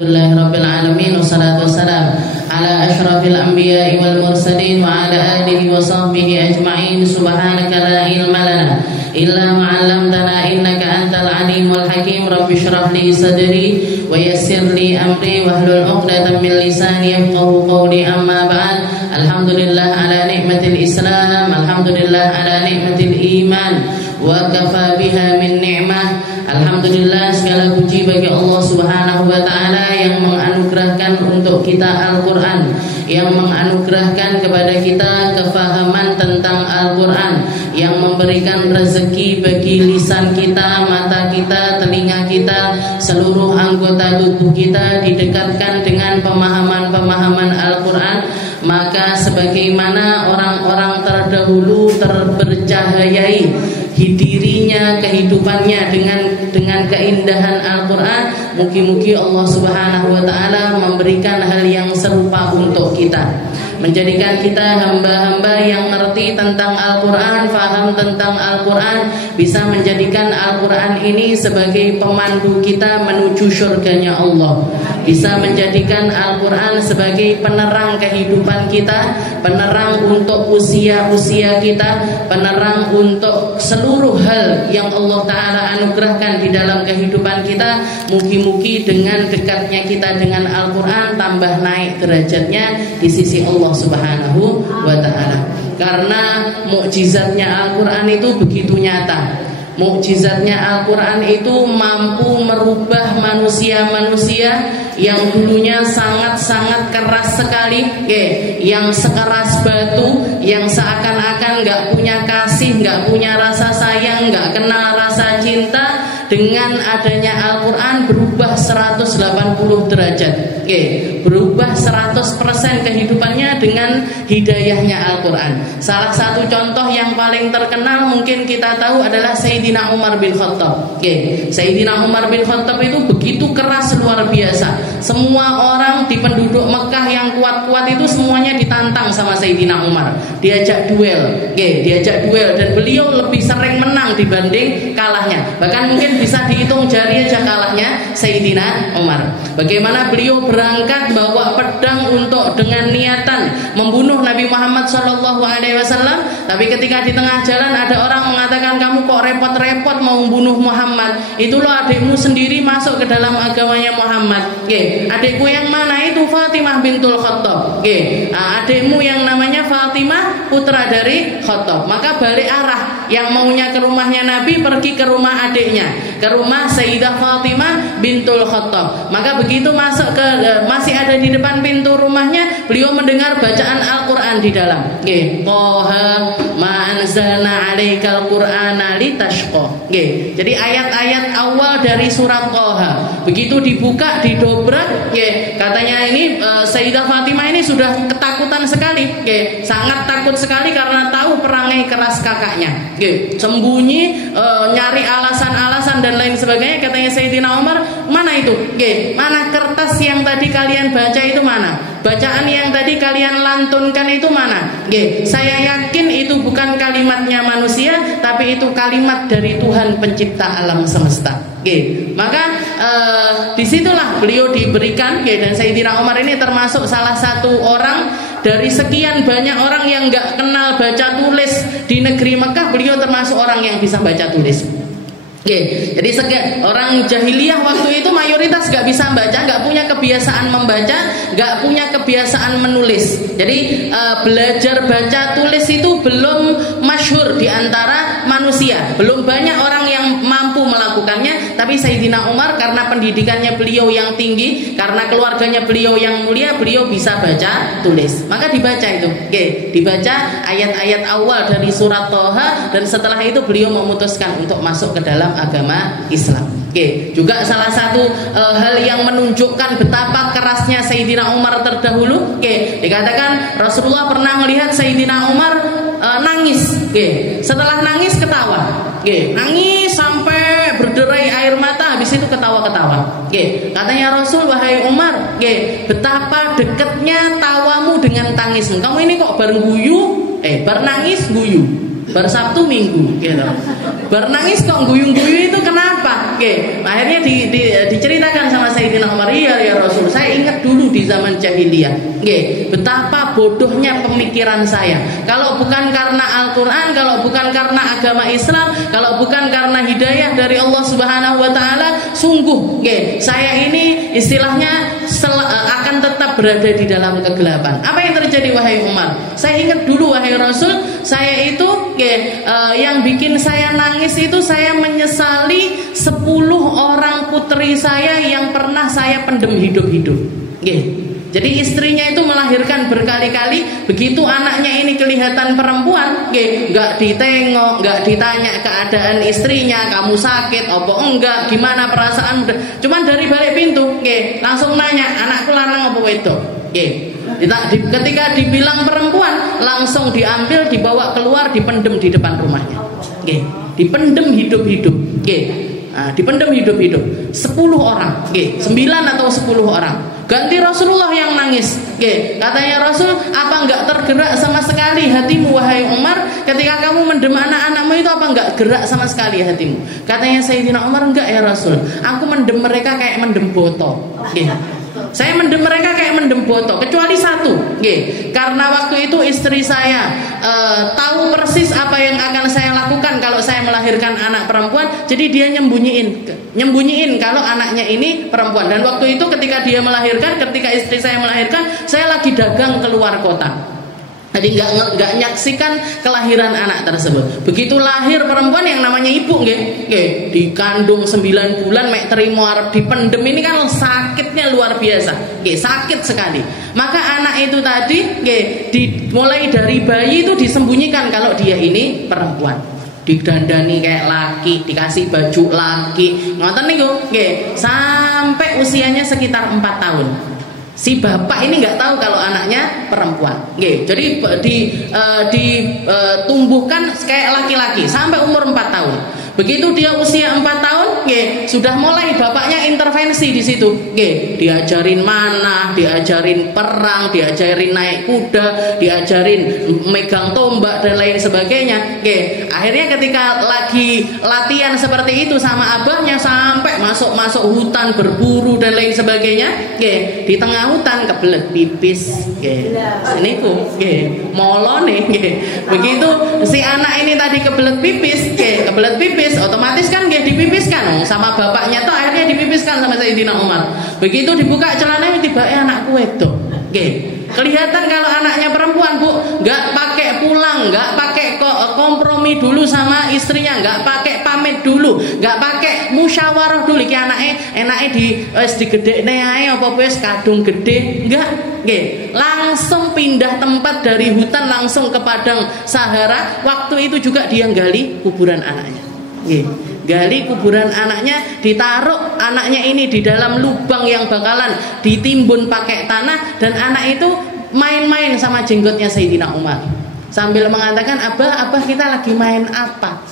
Rabbil alamin wassalatu wassalam ala asyrafil anbiya'i wal mursalin wa ala alihi wa sahbihi ajma'in. Subhanaka la ilma lana illa ma 'allamtana innaka antal alimul hakim. Rabbi shrah li sadri wa yassir li amri wahlul 'uqdatam min lisani yafqahu qawli. Amma ba'd. Alhamdulillah ala ni'matil Islam, alhamdulillah ala ni'matil iman, wa kafa biha min ni'mah. Alhamdulillah, segala puji bagi Allah Subhanahu wa ta'ala yang menganugerahkan untuk kita Al-Quran, yang menganugerahkan kepada kita kefahaman tentang Al-Quran, yang memberikan rezeki bagi lisan kita, mata kita, telinga kita, seluruh anggota tubuh kita didekatkan dengan pemahaman-pemahaman Al-Quran. Maka sebagaimana orang-orang terdahulu terbercahayai dirinya, kehidupannya dengan keindahan Al-Quran, mugi-mugi Allah Subhanahu wa ta'ala memberikan hal yang serupa untuk kita, menjadikan kita hamba-hamba yang ngerti tentang Al-Quran, faham tentang Al-Quran, bisa menjadikan Al-Quran ini sebagai pemandu kita menuju surganya Allah, bisa menjadikan Al-Quran sebagai penerang kehidupan kita, penerang untuk usia-usia kita, penerang untuk seluruh hal yang Allah Ta'ala anugerahkan di dalam kehidupan kita. Mugi-mugi dengan dekatnya kita dengan Al-Quran tambah naik derajatnya di sisi Allah Subhanahu wa ta'ala. Karena mukjizatnya Al-Quran itu begitu nyata. Mukjizatnya Al-Quran itu mampu merubah manusia-manusia yang dulunya sangat-sangat keras sekali, yang sekeras batu, yang seakan-akan gak punya kasih, gak punya rasa sayang, gak kenal rasa cinta. Dengan adanya Al-Quran berubah 180 derajat, berubah 100% kehidupannya dengan hidayahnya Al-Quran. Salah satu contoh yang paling terkenal mungkin kita tahu adalah Sayyidina Umar bin Khattab. Sayyidina Umar bin Khattab itu begitu keras, luar biasa. Semua orang di penduduk Mekah yang kuat-kuat itu semuanya ditantang sama Sayyidina Umar, diajak duel, dan beliau lebih sering menang dibanding kalahnya. Bahkan mungkin bisa dihitung jari aja kalahnya Sayyidina Umar. Bagaimana beliau berangkat bawa pedang untuk dengan niatan membunuh Nabi Muhammad SAW, tapi ketika di tengah jalan ada orang mengatakan, kamu kok repot-repot mau membunuh Muhammad, itu loh adikmu sendiri masuk ke dalam agamanya Muhammad. Adikku yang mana? Itu Fatimah bintul Khattab. Adikmu yang namanya Fatimah, putra dari Khattab. Maka balik arah, yang maunya ke rumahnya Nabi pergi ke rumah adiknya, ke rumah Sayyidah Fatimah bintul Khattab. Maka begitu masuk ke masih ada di depan pintu rumahnya, beliau mendengar bacaan Al-Quran di dalam. Qaha ma anzalna 'alaikal qur'ana litashqa. Jadi ayat-ayat awal dari surat Qaha begitu dibuka, didobrak, katanya ini Sayyidah Fatimah ini sudah ketakutan sekali, sangat takut sekali karena tahu perangai keras kakaknya. Sembunyi, nyari alasan-alasan dan lain sebagainya. Katanya Sayyidina Umar, mana itu? Mana kertas yang tadi kalian baca itu mana? Bacaan yang tadi kalian lantunkan itu mana? Saya yakin itu bukan kalimatnya manusia, tapi itu kalimat dari Tuhan pencipta alam semesta. Maka disitulah beliau diberikan, dan Sayyidina Umar ini termasuk salah satu orang dari sekian banyak orang yang gak kenal baca tulis di negeri Mekah. Beliau termasuk orang yang bisa baca tulis. Jadi orang jahiliyah waktu itu mayoritas gak bisa baca, gak punya kebiasaan membaca, gak punya kebiasaan menulis. Jadi belajar baca tulis itu belum masyhur di antara manusia, belum banyak orang yang mampu melakukannya. Tapi Sayyidina Umar karena pendidikannya beliau yang tinggi, karena keluarganya beliau yang mulia, beliau bisa baca tulis. Maka dibaca itu, dibaca ayat-ayat awal dari surat Thaha, dan setelah itu beliau memutuskan untuk masuk ke dalam agama Islam. Juga salah satu hal yang menunjukkan betapa kerasnya Sayyidina Umar terdahulu, dikatakan Rasulullah pernah melihat Sayyidina Umar nangis. Setelah nangis ketawa. Nangis sampai berderai air mata, habis itu ketawa-ketawa. Katanya Rasul, wahai Umar, betapa dekatnya tawamu dengan tangismu. Kamu ini kok bareng guyu, bernangis guyu, bersabtu minggu, gitu. Bernangis kok guyung-guyung itu kenapa? Akhirnya diceritakan sama Sayyidina Umar, ya Rasul. Saya ingat dulu di zaman jahiliyah, betapa bodohnya pemikiran saya. Kalau bukan karena Al-Quran, kalau bukan karena agama Islam, kalau bukan karena hidayah dari Allah Subhanahu wa Ta'ala, sungguh saya ini istilahnya akan tetap berada di dalam kegelapan. Apa yang terjadi wahai Umar? Saya ingat dulu wahai Rasul, saya itu yang bikin saya nangis itu saya menyesali 10 orang putri saya yang pernah saya pendem hidup-hidup. Jadi istrinya itu melahirkan berkali-kali, begitu anaknya ini kelihatan perempuan, nggak ditengok, nggak ditanya keadaan istrinya, kamu sakit, apa enggak, gimana perasaan, cuman dari balik pintu, langsung nanya, anakku lanang apa wedok, ketika dibilang perempuan, langsung diambil, dibawa keluar, dipendem di depan rumahnya, dipendem hidup-hidup, dipendem hidup-hidup, 10 orang, 9 atau 10 orang. Ganti Rasulullah yang nangis. Katanya Rasul, apa enggak tergerak sama sekali hatimu wahai Umar ketika kamu mendem anak-anakmu itu, apa enggak gerak sama sekali hatimu? Katanya Sayyidina Umar, enggak ya Rasul, aku mendem mereka kayak mendem botol. Saya mendem mereka kayak mendem botol, kecuali satu, karena waktu itu istri saya tahu persis apa yang akan saya lakukan kalau saya melahirkan anak perempuan, jadi dia nyembunyiin kalau anaknya ini perempuan. Dan waktu itu ketika dia melahirkan, ketika istri saya melahirkan, saya lagi dagang keluar kota. Jadi nggak nyaksikan kelahiran anak tersebut. Begitu lahir perempuan yang namanya ibu, dikandung 9 bulan, mek terima arep dipendem, ini kan sakitnya luar biasa, sakit sekali. Maka anak itu tadi, mulai dari bayi itu disembunyikan kalau dia ini perempuan. Didandani kayak laki, dikasih baju laki, ngoten niku, sampai usianya sekitar 4 tahun. Si bapak ini nggak tahu kalau anaknya perempuan, jadi ditumbuhkan kayak laki-laki sampai umur 4 tahun. Begitu dia usia 4 tahun, sudah mulai bapaknya intervensi di situ, diajarin manah, diajarin perang, diajarin naik kuda, diajarin megang tombak dan lain sebagainya. Akhirnya ketika lagi latihan seperti itu sama abahnya, sampai masuk hutan berburu dan lain sebagainya, di tengah hutan kebelet pipis, ini molone, begitu si anak ini tadi kebelet pipis, otomatis kan dipipiskan sama bapaknya tuh, akhirnya dipipiskan sama Sayyidina Umar. Begitu dibuka celananya, tiba-tiba anakku wedok. Kelihatan kalau anaknya perempuan, Bu, nggak pakai pulang, nggak pakai kompromi dulu sama istrinya, nggak pakai pamit dulu, nggak pakai musyawarah dulu. Ki anaknya digedekne ae apa wis kadung gede, enggak. Langsung pindah tempat dari hutan langsung ke padang Sahara. Waktu itu juga dia gali kuburan anaknya. Gali kuburan anaknya, ditaruh anaknya ini di dalam lubang yang bakalan ditimbun pakai tanah, dan anak itu main-main sama jenggotnya Sayyidina Umar sambil mengatakan, abah kita lagi main apa?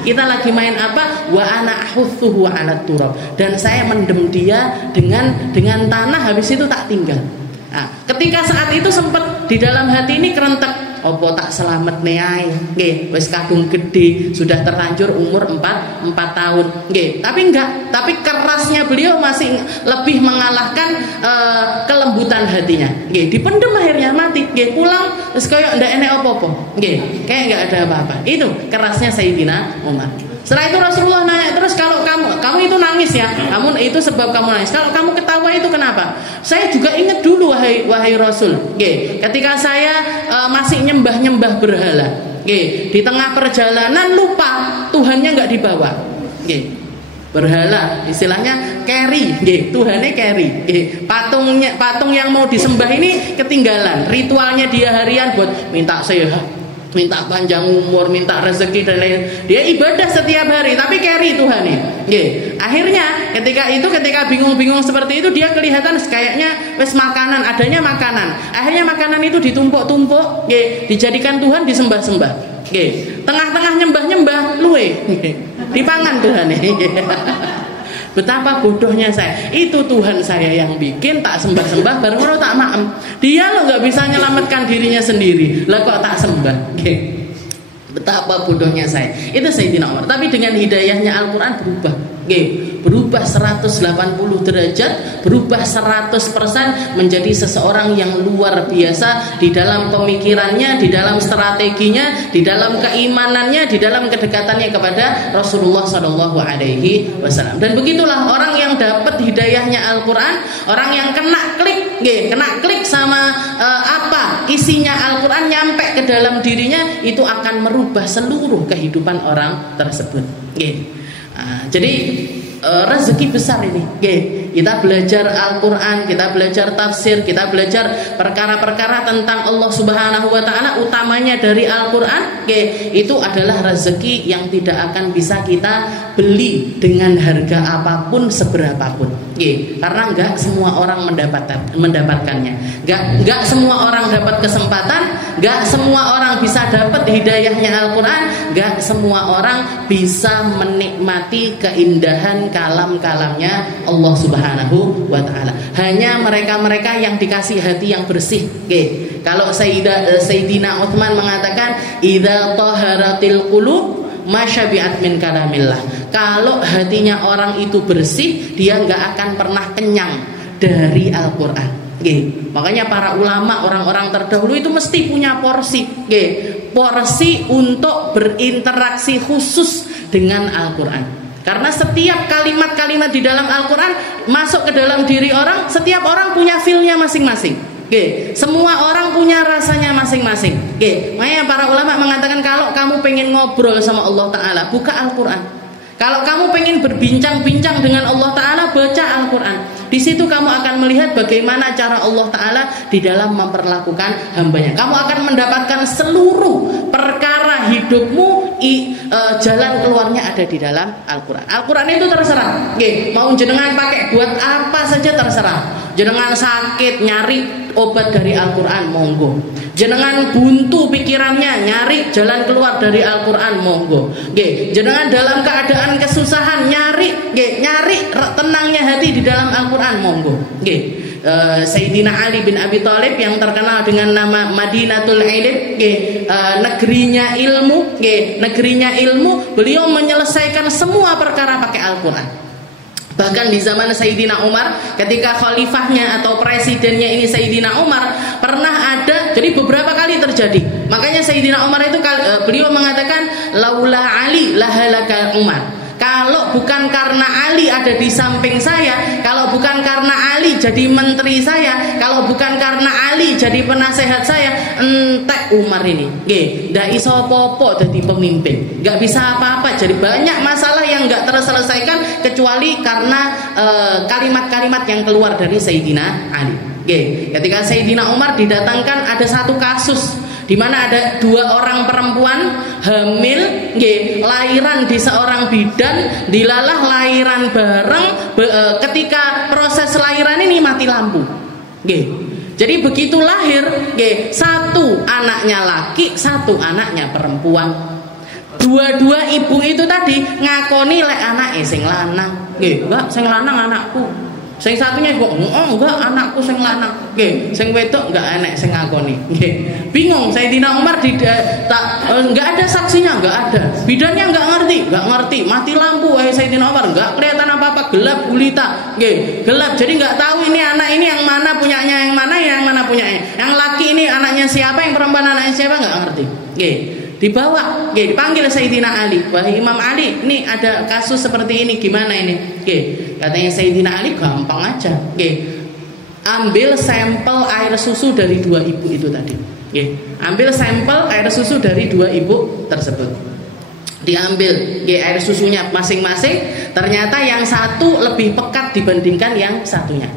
Kita lagi main apa? Wa ana ahuthuhu 'ala turab, dan saya mendem dia dengan tanah, habis itu tak tinggal. Nah, ketika saat itu sempat di dalam hati ini kerentek, opo tak selamat neai, wis kadung gede, sudah terlanjur umur 4 tahun, tapi kerasnya beliau masih lebih mengalahkan kelembutan hatinya, dipendem akhirnya mati, pulang terus kayak ndak enek opo-opo, kayak nggak ada apa-apa. Itu kerasnya Sayyidina Umar. Setelah itu Rasulullah nanya terus, kalau kamu itu nangis ya, kamu itu sebab kamu nangis. Kalau kamu ketawa itu kenapa? Saya juga ingat dulu wahai Rasul, ketika saya masih nyembah berhala, di tengah perjalanan lupa Tuhannya nggak dibawa, berhala istilahnya carry, Tuhannya carry, patung yang mau disembah ini ketinggalan, ritualnya dia harian buat minta sehat, minta panjang umur, minta rezeki dan lain. Dia ibadah setiap hari, tapi carry Tuhan nih. Akhirnya ketika bingung-bingung seperti itu, dia kelihatan kayaknya wes adanya makanan. Akhirnya makanan itu ditumpuk-tumpuk, dijadikan Tuhan, disembah-sembah. Tengah-tengah nyembah-nyembah, luwe, dipangan Tuhan nih. Betapa bodohnya saya. Itu Tuhan saya yang bikin, tak sembah-sembah, baru ngono tak maem. Dia lo nggak bisa menyelamatkan dirinya sendiri, lah kok tak sembah. Betapa bodohnya saya. Itu Sayyidina Umar. Tapi dengan hidayahnya Al-Quran berubah. Berubah 180 derajat, berubah 100% menjadi seseorang yang luar biasa di dalam pemikirannya, di dalam strateginya, di dalam keimanannya, di dalam kedekatannya kepada Rasulullah SAW. Dan begitulah orang yang dapat hidayahnya Al-Quran, orang yang kena klik sama apa isinya Al-Quran nyampe ke dalam dirinya, itu akan merubah seluruh kehidupan orang tersebut. Jadi rezeki besar ini. Kita belajar Al-Quran, kita belajar tafsir, kita belajar perkara-perkara tentang Allah Subhanahu wa Ta'ala, utamanya dari Al-Quran. Itu adalah rezeki yang tidak akan bisa kita beli dengan harga apapun, seberapapun. Karena enggak semua orang mendapatkannya. Enggak semua orang dapat kesempatan, enggak semua orang bisa dapat hidayahnya Al-Quran, enggak semua orang bisa menikmati keindahan kalam-kalamnya Allah Subhanahu wa Ta'ala. Hanya mereka-mereka yang dikasih hati yang bersih. Kalau Sayyidina Utsman mengatakan, idza taharatil qulub masyabi'at min kalamillah. Kalau hatinya orang itu bersih, dia nggak akan pernah kenyang dari Al-Quran. Makanya para ulama, orang-orang terdahulu itu mesti punya porsi. Porsi untuk berinteraksi khusus dengan Al-Quran. Karena setiap kalimat-kalimat di dalam Al-Quran masuk ke dalam diri orang, setiap orang punya feel-nya masing-masing. Semua orang punya rasanya masing-masing. Makanya para ulama mengatakan, kalau kamu pengen ngobrol sama Allah Ta'ala, buka Al-Quran. Kalau kamu pengen berbincang-bincang dengan Allah Ta'ala, baca Al-Quran. Di situ kamu akan melihat bagaimana cara Allah Ta'ala di dalam memperlakukan hambanya. Kamu akan mendapatkan seluruh perkara hidupmu, jalan keluarnya ada di dalam Al-Quran. Al-Quran itu terserah. Mau jenengan pakai buat apa saja terserah. Jenengan sakit nyari obat dari Al-Quran, monggo. Jenengan buntu pikirannya nyari jalan keluar dari Al-Quran, monggo. Jenengan dalam keadaan kesusahan nyari tenangnya hati di dalam Al-Quran, monggo. Sayyidina Ali bin Abi Thalib yang terkenal dengan nama Madinatul Ilm, negerinya ilmu, beliau menyelesaikan semua perkara pakai Al-Quran. Bahkan di zaman Sayyidina Umar, ketika khalifahnya atau presidennya ini Sayyidina Umar, pernah ada, jadi beberapa kali terjadi. Makanya Sayyidina Umar itu beliau mengatakan, laula Ali lahalaka Umar. Kalau bukan karena Ali ada di samping saya, kalau bukan karena Ali jadi menteri saya, kalau bukan karena Ali jadi penasehat saya, entek Umar ini. Nggak iso apa-apa jadi pemimpin, nggak bisa apa-apa. Jadi banyak masalah yang nggak terselesaikan kecuali karena kalimat-kalimat yang keluar dari Sayyidina Ali. Ketika Sayyidina Umar didatangkan, ada satu kasus di mana ada dua orang perempuan hamil, lahiran di seorang bidan, dilalah lahiran bareng. Ketika proses lahiran ini mati lampu. Jadi begitu lahir, satu anaknya laki, satu anaknya perempuan. Dua-dua ibu itu tadi ngakoni lek anake sing lanang. Mbak, sing lanang anakku. Sing satunya kok enggak, anakku sing lanang. Sing wedok enggak enek sing ngakoni. Bingung Sayyidina Umar enggak ada saksinya, enggak ada. Bidannya enggak ngerti. Mati lampu Sayyidina Umar, enggak kelihatan apa-apa, gelap gulita. Gelap. Jadi enggak tahu ini anak ini yang mana punyanya, yang mana punyanya. Yang laki ini anaknya siapa, yang perempuan anaknya siapa, enggak ngerti. Dibawa, dipanggil Sayyidina Ali. Wahai Imam Ali, ini ada kasus seperti ini, gimana ini? Katanya Sayyidina Ali, gampang aja. Ambil sampel air susu dari dua ibu itu tadi. Ambil sampel air susu dari dua ibu tersebut. Diambil air susunya masing-masing. Ternyata yang satu lebih pekat dibandingkan yang satunya.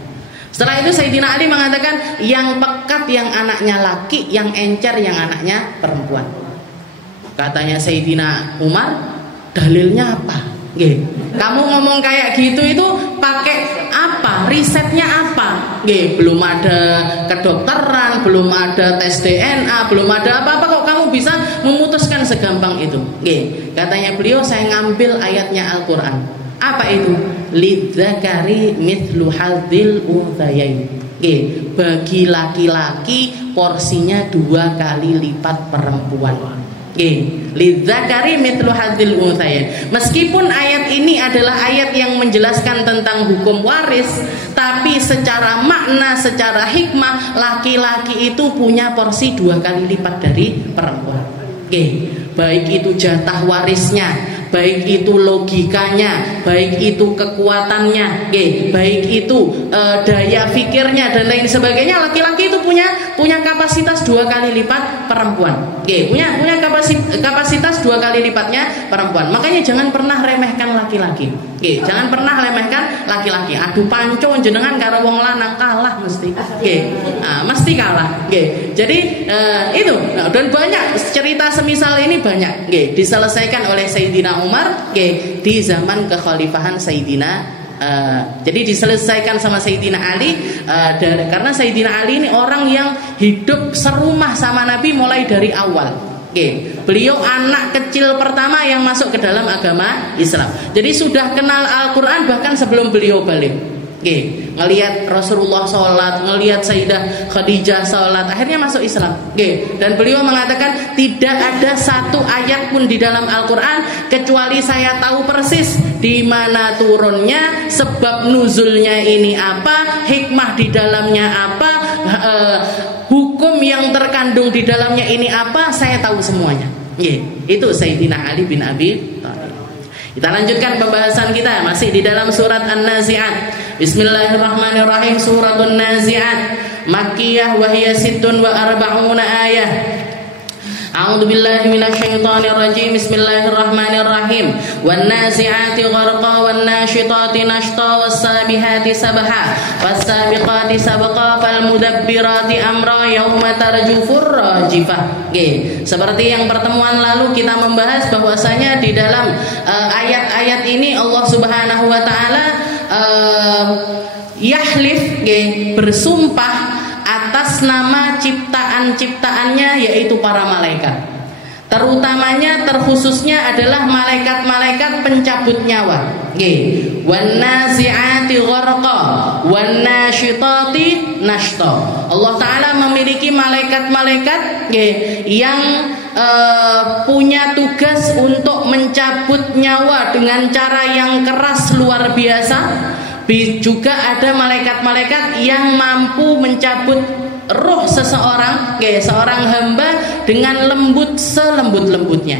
Setelah itu Sayyidina Ali mengatakan, yang pekat yang anaknya laki, yang encer yang anaknya perempuan. Katanya Sayyidina Umar, dalilnya apa? Kamu ngomong kayak gitu itu pakai apa? Risetnya apa? Belum ada kedokteran, belum ada tes DNA, belum ada apa-apa, kok kamu bisa memutuskan segampang itu? Katanya beliau, saya ngambil ayatnya Al-Quran. Apa itu? Lidzakari mithlu hadzil unthayain. Bagi laki-laki porsinya 2 kali lipat perempuan. Lidzakari mithlu hadzil unthayain. Meskipun ayat ini adalah ayat yang menjelaskan tentang hukum waris, tapi secara makna, secara hikmah, laki-laki itu punya porsi 2 kali lipat dari perempuan. Baik itu jatah warisnya, baik itu logikanya, baik itu kekuatannya, baik itu daya fikirnya dan lain sebagainya. Laki-laki itu punya kapasitas 2 kali lipat perempuan. Punya kapasitas 2 kali lipatnya perempuan. Makanya jangan pernah remehkan laki-laki. Jangan pernah remehkan laki-laki. Adu panco jenengan karo wong lanang kalah mesti. Mesti kalah. Jadi itu. Dan banyak cerita semisal ini banyak. Diselesaikan oleh Sayyidina Umar di zaman kekhalifahan Sayyidina jadi diselesaikan sama Sayyidina Ali karena Sayyidina Ali ini orang yang hidup serumah sama Nabi mulai dari awal. Beliau anak kecil pertama yang masuk ke dalam agama Islam. Jadi sudah kenal Al-Quran bahkan sebelum beliau balik. Ngelihat Rasulullah sholat, ngelihat Sayyidah Khadijah sholat, akhirnya masuk Islam. Dan beliau mengatakan tidak ada satu ayat pun di dalam Al-Quran kecuali saya tahu persis di mana turunnya, sebab nuzulnya ini apa, hikmah di dalamnya apa, hukum yang terkandung di dalamnya ini apa, saya tahu semuanya. Itu Sayyidina Ali bin Abi Thalib. Kita lanjutkan pembahasan kita masih di dalam surat An-Nazi'at. Bismillahirrahmanirrahim. Suratun Nazi'at Makkiyah wa hiya 46 ayah. A'udzu billahi minasyaitonir rajim. Bismillahirrahmanirrahim. Wan nazi'ati gharqa wan nashitati nashta was sabihati sabha was sabiqati sabqa fal mudabbirati amra yauma tarjufur rajifah. Seperti yang pertemuan lalu kita membahas bahwasanya di dalam ayat-ayat ini Allah Subhanahu wa taala yahlif bersumpah atas nama ciptaan-ciptaannya yaitu para malaikat. Terutamanya terkhususnya adalah malaikat-malaikat pencabut nyawa. Wan nazi'ati gharqa wan nashitati nashta. Allah taala memiliki malaikat-malaikat yang punya tugas untuk mencabut nyawa dengan cara yang keras luar biasa. Juga ada malaikat-malaikat yang mampu mencabut roh seseorang, seorang hamba dengan lembut selembut-lembutnya.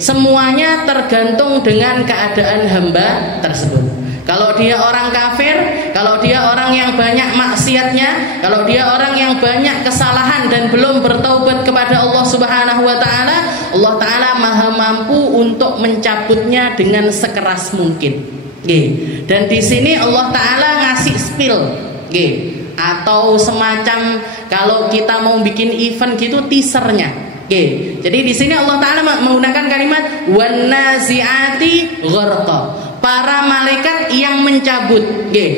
Semuanya tergantung dengan keadaan hamba tersebut. Kalau dia orang kafir, kalau dia orang yang banyak maksiatnya, kalau dia orang yang banyak kesalahan dan belum bertaubat kepada Allah Subhanahu wa taala, Allah taala Maha mampu untuk mencabutnya dengan sekeras mungkin. Dan di sini Allah taala ngasih spill, atau semacam kalau kita mau bikin event gitu teasernya. Jadi di sini Allah taala menggunakan kalimat wan nazi'ati gharqa, para malaikat yang mencabut.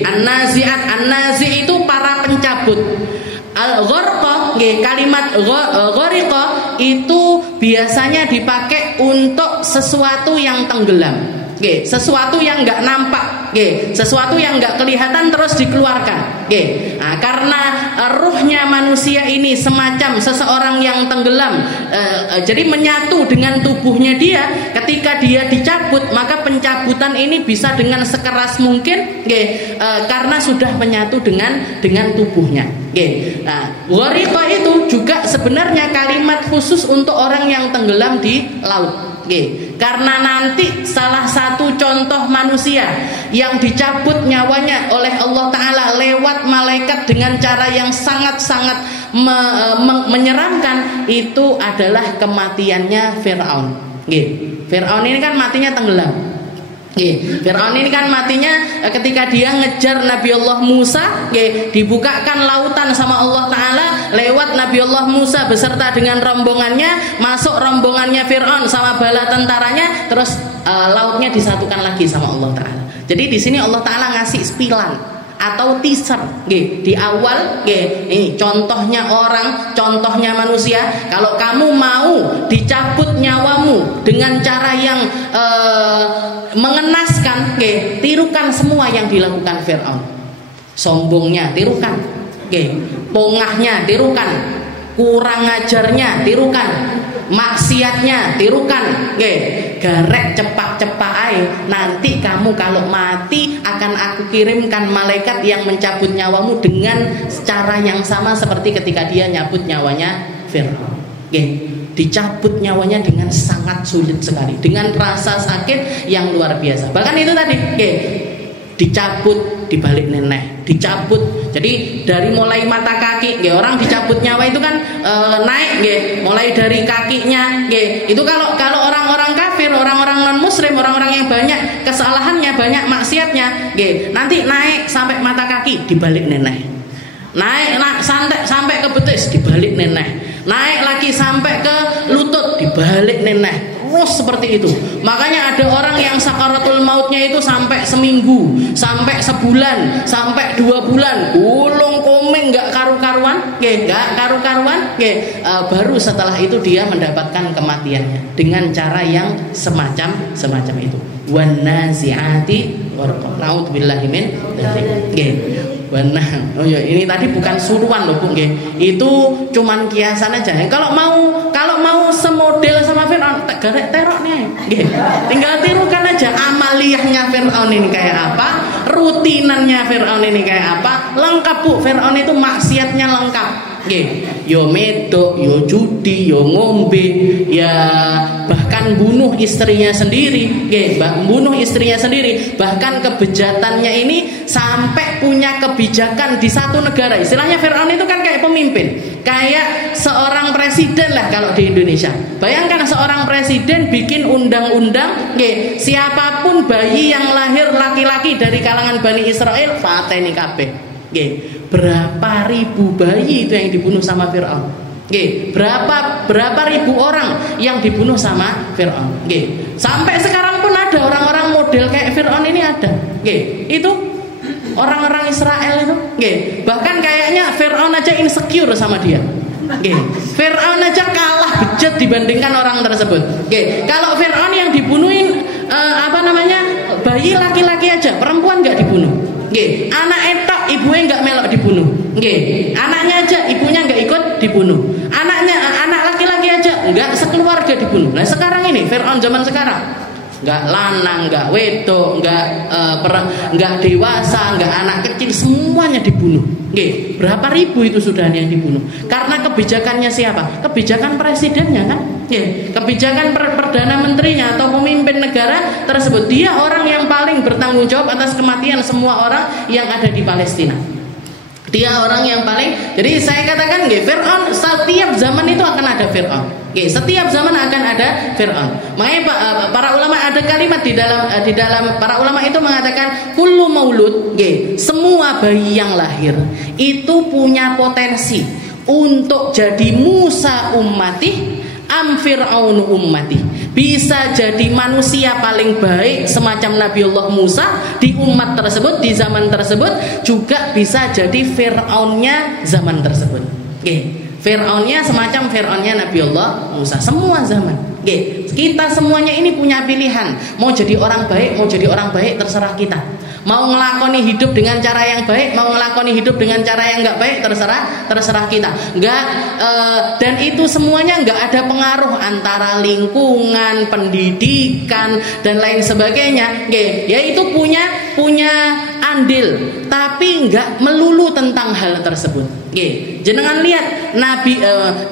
An-nazi'at, an-nazi' itu para pencabut. Al-gharqa, kalimat ghariqa itu biasanya dipakai untuk sesuatu yang tenggelam. Sesuatu yang nggak nampak, sesuatu yang nggak kelihatan terus dikeluarkan. Karena ruhnya manusia ini semacam seseorang yang tenggelam, jadi menyatu dengan tubuhnya dia. Ketika dia dicabut, maka pencabutan ini bisa dengan sekeras mungkin, karena sudah menyatu dengan tubuhnya. Ghariqa itu juga sebenarnya kalimat khusus untuk orang yang tenggelam di laut. Karena nanti salah satu contoh manusia yang dicabut nyawanya oleh Allah Ta'ala lewat malaikat dengan cara yang sangat-sangat menyeramkan, itu adalah kematiannya Fir'aun. Fir'aun ini kan matinya tenggelam. Fir'aun ini kan matinya ketika dia ngejar Nabi Allah Musa, dibukakan lautan sama Allah Ta'ala lewat Nabi Allah Musa beserta dengan rombongannya, masuk rombongannya Fir'aun sama bala tentaranya, terus lautnya disatukan lagi sama Allah Ta'ala. Jadi di sini Allah Ta'ala ngasih spilan atau teaser di awal, ini contohnya orang, contohnya manusia. Kalau kamu mau dicabut nyawamu dengan cara yang mengenaskan, tirukan semua yang dilakukan Fir'aun. Sombongnya tirukan, pongahnya tirukan, kurang ajarnya tirukan, maksiatnya tirukan, nggih. Garek cepak-cepak ae. Nanti kamu kalau mati akan aku kirimkan malaikat yang mencabut nyawamu dengan cara yang sama seperti ketika dia nyabut nyawanya Fir'aun. Nggih. Dicabut nyawanya dengan sangat sulit sekali, dengan rasa sakit yang luar biasa. Bahkan itu tadi, nggih. Dicabut dibalik neneh, dicabut. Jadi dari mulai mata kaki, nggih, orang dicabut nyawa itu kan naik, nggih, mulai dari kakinya, nggih. Itu kalau orang-orang kafir, orang-orang non muslim, orang-orang yang banyak kesalahannya, banyak maksiatnya, nggih, nanti naik sampai mata kaki dibalik neneh. Naik sampai ke betis dibalik neneh. Naik lagi sampai ke lutut dibalik neneh. Terus seperti itu. Makanya ada orang yang sakaratul mautnya itu sampai seminggu, sampai sebulan, sampai 2 bulan, ulung komeng nggak karu-karuan, nggak karu-karuan, baru setelah itu dia mendapatkan kematiannya dengan cara yang semacam itu. Wan nazi'ati gharqa. Na'udzubillahi min dzalik. Oh ya, ini tadi bukan suruhan loh Bu, nggih. Itu cuman kiasan aja. Kalau mau semodel sama Fir'aun, garek teroknya, nggih. Tinggal tirukan aja amaliyahnya Fir'aun ini kayak apa, rutinannya Fir'aun ini kayak apa. Lengkap Bu, Fir'aun itu maksiatnya lengkap. Nggih, yo medok, yo judi, yo ngombe, ya bahkan bunuh istrinya sendiri, nggih, bunuh istrinya sendiri. Bahkan kebejatannya ini sampai punya kebijakan di satu negara. Istilahnya Fir'aun itu kan kayak pemimpin, kayak seorang presiden lah kalau di Indonesia. Bayangkan seorang presiden bikin undang-undang, nggih, siapapun bayi yang lahir laki-laki dari kalangan Bani Israel pateni kabeh. Nggih. Berapa ribu bayi itu yang dibunuh sama Fir'aun? Nggih, berapa ribu orang yang dibunuh sama Fir'aun? Nggih. Sampai sekarang pun ada orang-orang model kayak Fir'aun ini ada. Nggih. Itu orang-orang Israel itu, nggih. Bahkan kayaknya Fir'aun aja insecure sama dia. Nggih. Fir'aun aja kalah bejat dibandingkan orang tersebut. Nggih. Kalau Fir'aun yang dibunuhin bayi laki-laki aja, perempuan enggak dibunuh. Nggih, anak etok ibunya enggak melok dibunuh. Nggih, anaknya aja ibunya enggak ikut dibunuh. Anak laki-laki aja enggak sekeluarga dibunuh. Nah, sekarang ini Fir'aun zaman sekarang enggak lanang, enggak wedok, enggak dewasa, enggak anak kecil, semuanya dibunuh. Nggih, berapa ribu itu sudah yang dibunuh? Karena kebijakannya siapa? Kebijakan presidennya kan? Nggih, kebijakan perdana menterinya atau pemimpin negara tersebut. Dia orang yang paling bertanggung jawab atas kematian semua orang yang ada di Palestina. Dia orang yang paling. Jadi saya katakan nggih, Fir'aun setiap zaman itu akan ada Fir'aun. Nggih, setiap zaman akan ada Fir'aun. Makanya para ulama ada kalimat di dalam para ulama itu mengatakan kullu maulud, nggih, semua bayi yang lahir itu punya potensi untuk jadi Musa ummati am Fir'aun ummati. Bisa jadi manusia paling baik semacam Nabiullah Musa di umat tersebut, di zaman tersebut, juga bisa jadi Fir'aunnya zaman tersebut. Oke, Fir'aunnya semacam Fir'aunnya Nabiullah Musa, semua zaman. Oke, kita semuanya ini punya pilihan, mau jadi orang baik, mau jadi orang baik terserah kita. Mau ngelakoni hidup dengan cara yang baik, mau ngelakoni hidup dengan cara yang enggak baik, terserah kita. Enggak, dan itu semuanya enggak ada pengaruh antara lingkungan, pendidikan dan lain sebagainya. Nggih, yaitu punya andil, tapi enggak melulu tentang hal tersebut. Nggih, jenengan lihat Nabi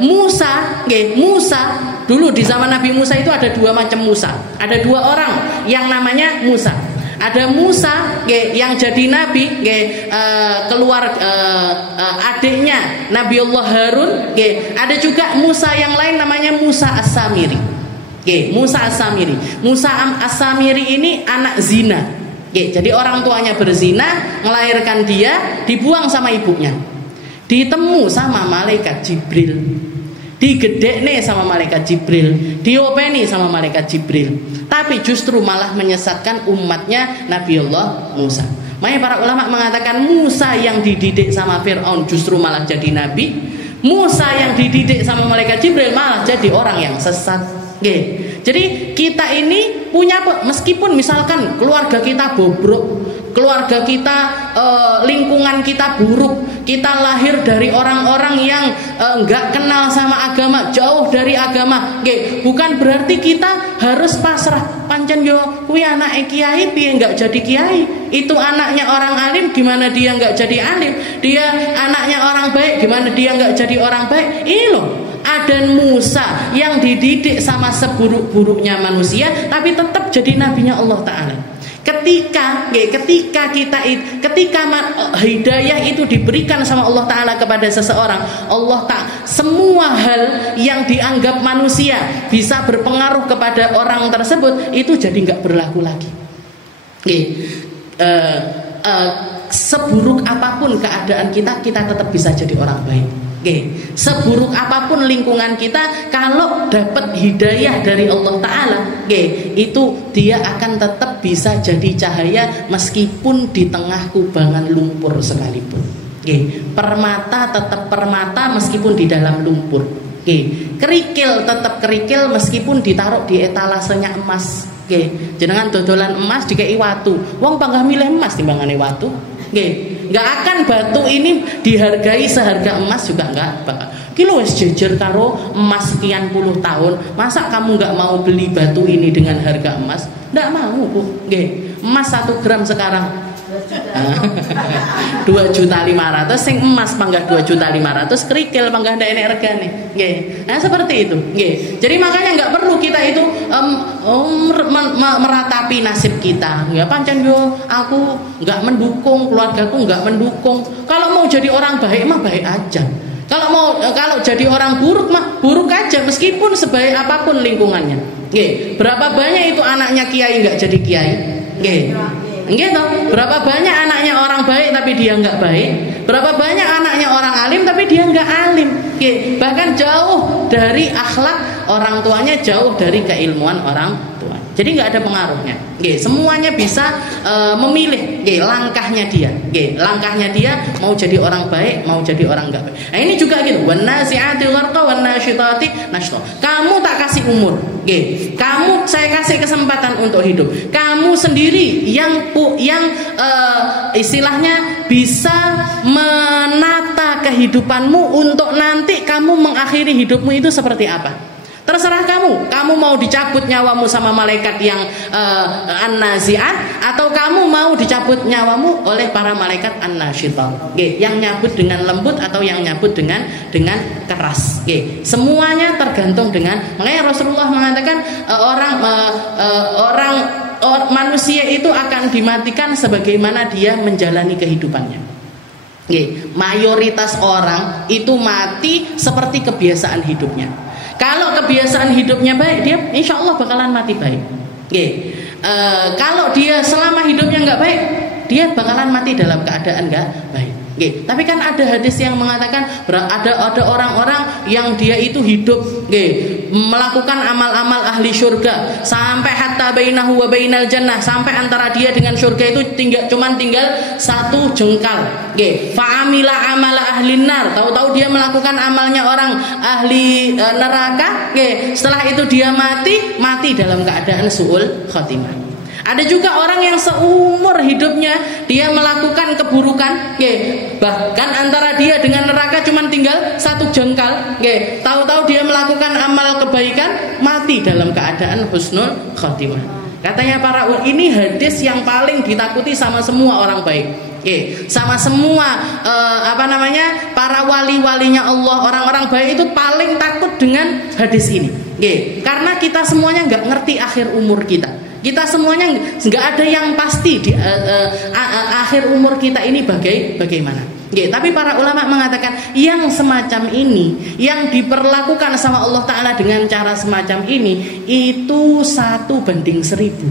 Musa, nggih, Musa dulu di zaman Nabi Musa itu ada 2 macam Musa. Ada 2 orang yang namanya Musa. Ada Musa yang jadi nabi, keluar adiknya Nabiullah Harun. Ada juga Musa yang lain namanya Musa As-Samiri. Musa As-Samiri. Musa As-Samiri ini anak zina. Jadi orang tuanya berzina, melahirkan dia, dibuang sama ibunya. Ditemu sama malaikat Jibril. Digedekne sama malaikat Jibril, diopeni sama malaikat Jibril, tapi justru malah menyesatkan umatnya Nabiullah Musa. Makanya para ulama mengatakan Musa yang dididik sama Fir'aun justru malah jadi nabi, Musa yang dididik sama malaikat Jibril malah jadi orang yang sesat. Jadi kita ini punya, meskipun misalkan keluarga kita bobrok, keluarga kita, lingkungan kita buruk, kita lahir dari orang-orang yang nggak kenal sama agama, jauh dari agama, bukan berarti kita harus pasrah. Pancen yo kuwi anake kiai piye nggak jadi kiai, itu anaknya orang alim gimana dia nggak jadi alim, dia anaknya orang baik gimana dia nggak jadi orang baik. Ini loh Aden Musa yang dididik sama seburuk-buruknya manusia tapi tetap jadi nabinya Allah Ta'ala. Ketika hidayah itu diberikan sama Allah Ta'ala kepada seseorang, Allah Ta'ala semua hal yang dianggap manusia bisa berpengaruh kepada orang tersebut itu jadi nggak berlaku lagi. Seburuk apapun keadaan kita tetap bisa jadi orang baik. Seburuk apapun lingkungan kita, kalau dapat hidayah dari Allah Ta'ala, itu dia akan tetap bisa jadi cahaya meskipun di tengah kubangan lumpur sekalipun. Permata tetap permata meskipun di dalam lumpur. Kerikil tetap kerikil meskipun ditaruh di etalasenya emas. Jenengan dodolan emas dikei watu, wong panggah milih emas timbangane watu. Nggak akan batu ini dihargai seharga emas juga nggak bakal. Kilo wis jejer karo emas sekian puluh tahun, masa kamu nggak mau beli batu ini dengan harga emas? Nggak mau, Bu. Emas 1 gram sekarang 2.500.000, sing emas panggah 2.500.000, kerikil panggah ndak enek regane. Nah seperti itu. Jadi makanya nggak perlu kita itu meratapi nasib kita. Ya pancen yo aku nggak mendukung, keluargaku nggak mendukung. Kalau mau jadi orang baik mah baik aja. Kalau jadi orang buruk mah buruk aja meskipun sebaik apapun lingkungannya. Berapa banyak itu anaknya kiai nggak jadi kiai? Gitu. Berapa banyak anaknya orang baik tapi dia nggak baik. Berapa banyak anaknya orang alim tapi dia nggak alim. Bahkan jauh dari akhlak orang tuanya, jauh dari keilmuan orang tua. Jadi nggak ada pengaruhnya. Semuanya bisa memilih langkahnya dia. Langkahnya dia mau jadi orang baik, mau jadi orang nggak baik. Nah ini juga gitu. Wan nasi'ati gharqa wan nasyitati nashta. Kamu tak kasih umur. Kamu saya kasih kesempatan untuk hidup. Kamu sendiri yang istilahnya bisa menata kehidupanmu untuk nanti kamu mengakhiri hidupmu itu seperti apa. Terserah kamu mau dicabut nyawamu sama malaikat yang an-nazi'at, atau kamu mau dicabut nyawamu oleh para malaikat an-nasyitah. Yang nyabut dengan lembut atau yang nyabut dengan keras. Semuanya tergantung dengan, makanya Rasulullah mengatakan manusia itu akan dimatikan sebagaimana dia menjalani kehidupannya. Mayoritas orang itu mati seperti kebiasaan hidupnya. Kalau kebiasaan hidupnya baik, dia insya Allah bakalan mati baik. Kalau dia selama hidupnya nggak baik, dia bakalan mati dalam keadaan nggak baik. Tapi kan ada hadis yang mengatakan ada orang-orang yang dia itu hidup melakukan amal-amal ahli surga sampai hatta bainahu wa bainal jannah, sampai antara dia dengan surga itu tinggal 1 jengkal. Fa'amila amala ahli nar, tahu-tahu dia melakukan amalnya orang ahli neraka. Setelah itu dia mati dalam keadaan su'ul khatimah. Ada juga orang yang seumur hidupnya dia melakukan keburukan, bahkan antara dia dengan neraka cuma tinggal 1 jengkal. Tahu-tahu dia melakukan amal kebaikan, mati dalam keadaan husnul khotimah. Katanya para ulama, ini hadis yang paling ditakuti sama semua orang baik. Sama semua para wali-walinya Allah, orang-orang baik itu paling takut dengan hadis ini. Karena kita semuanya nggak ngerti akhir umur kita. Kita semuanya nggak ada yang pasti di akhir umur kita ini bagaimana. Tapi para ulama mengatakan yang semacam ini, yang diperlakukan sama Allah Ta'ala dengan cara semacam ini, itu 1:1000.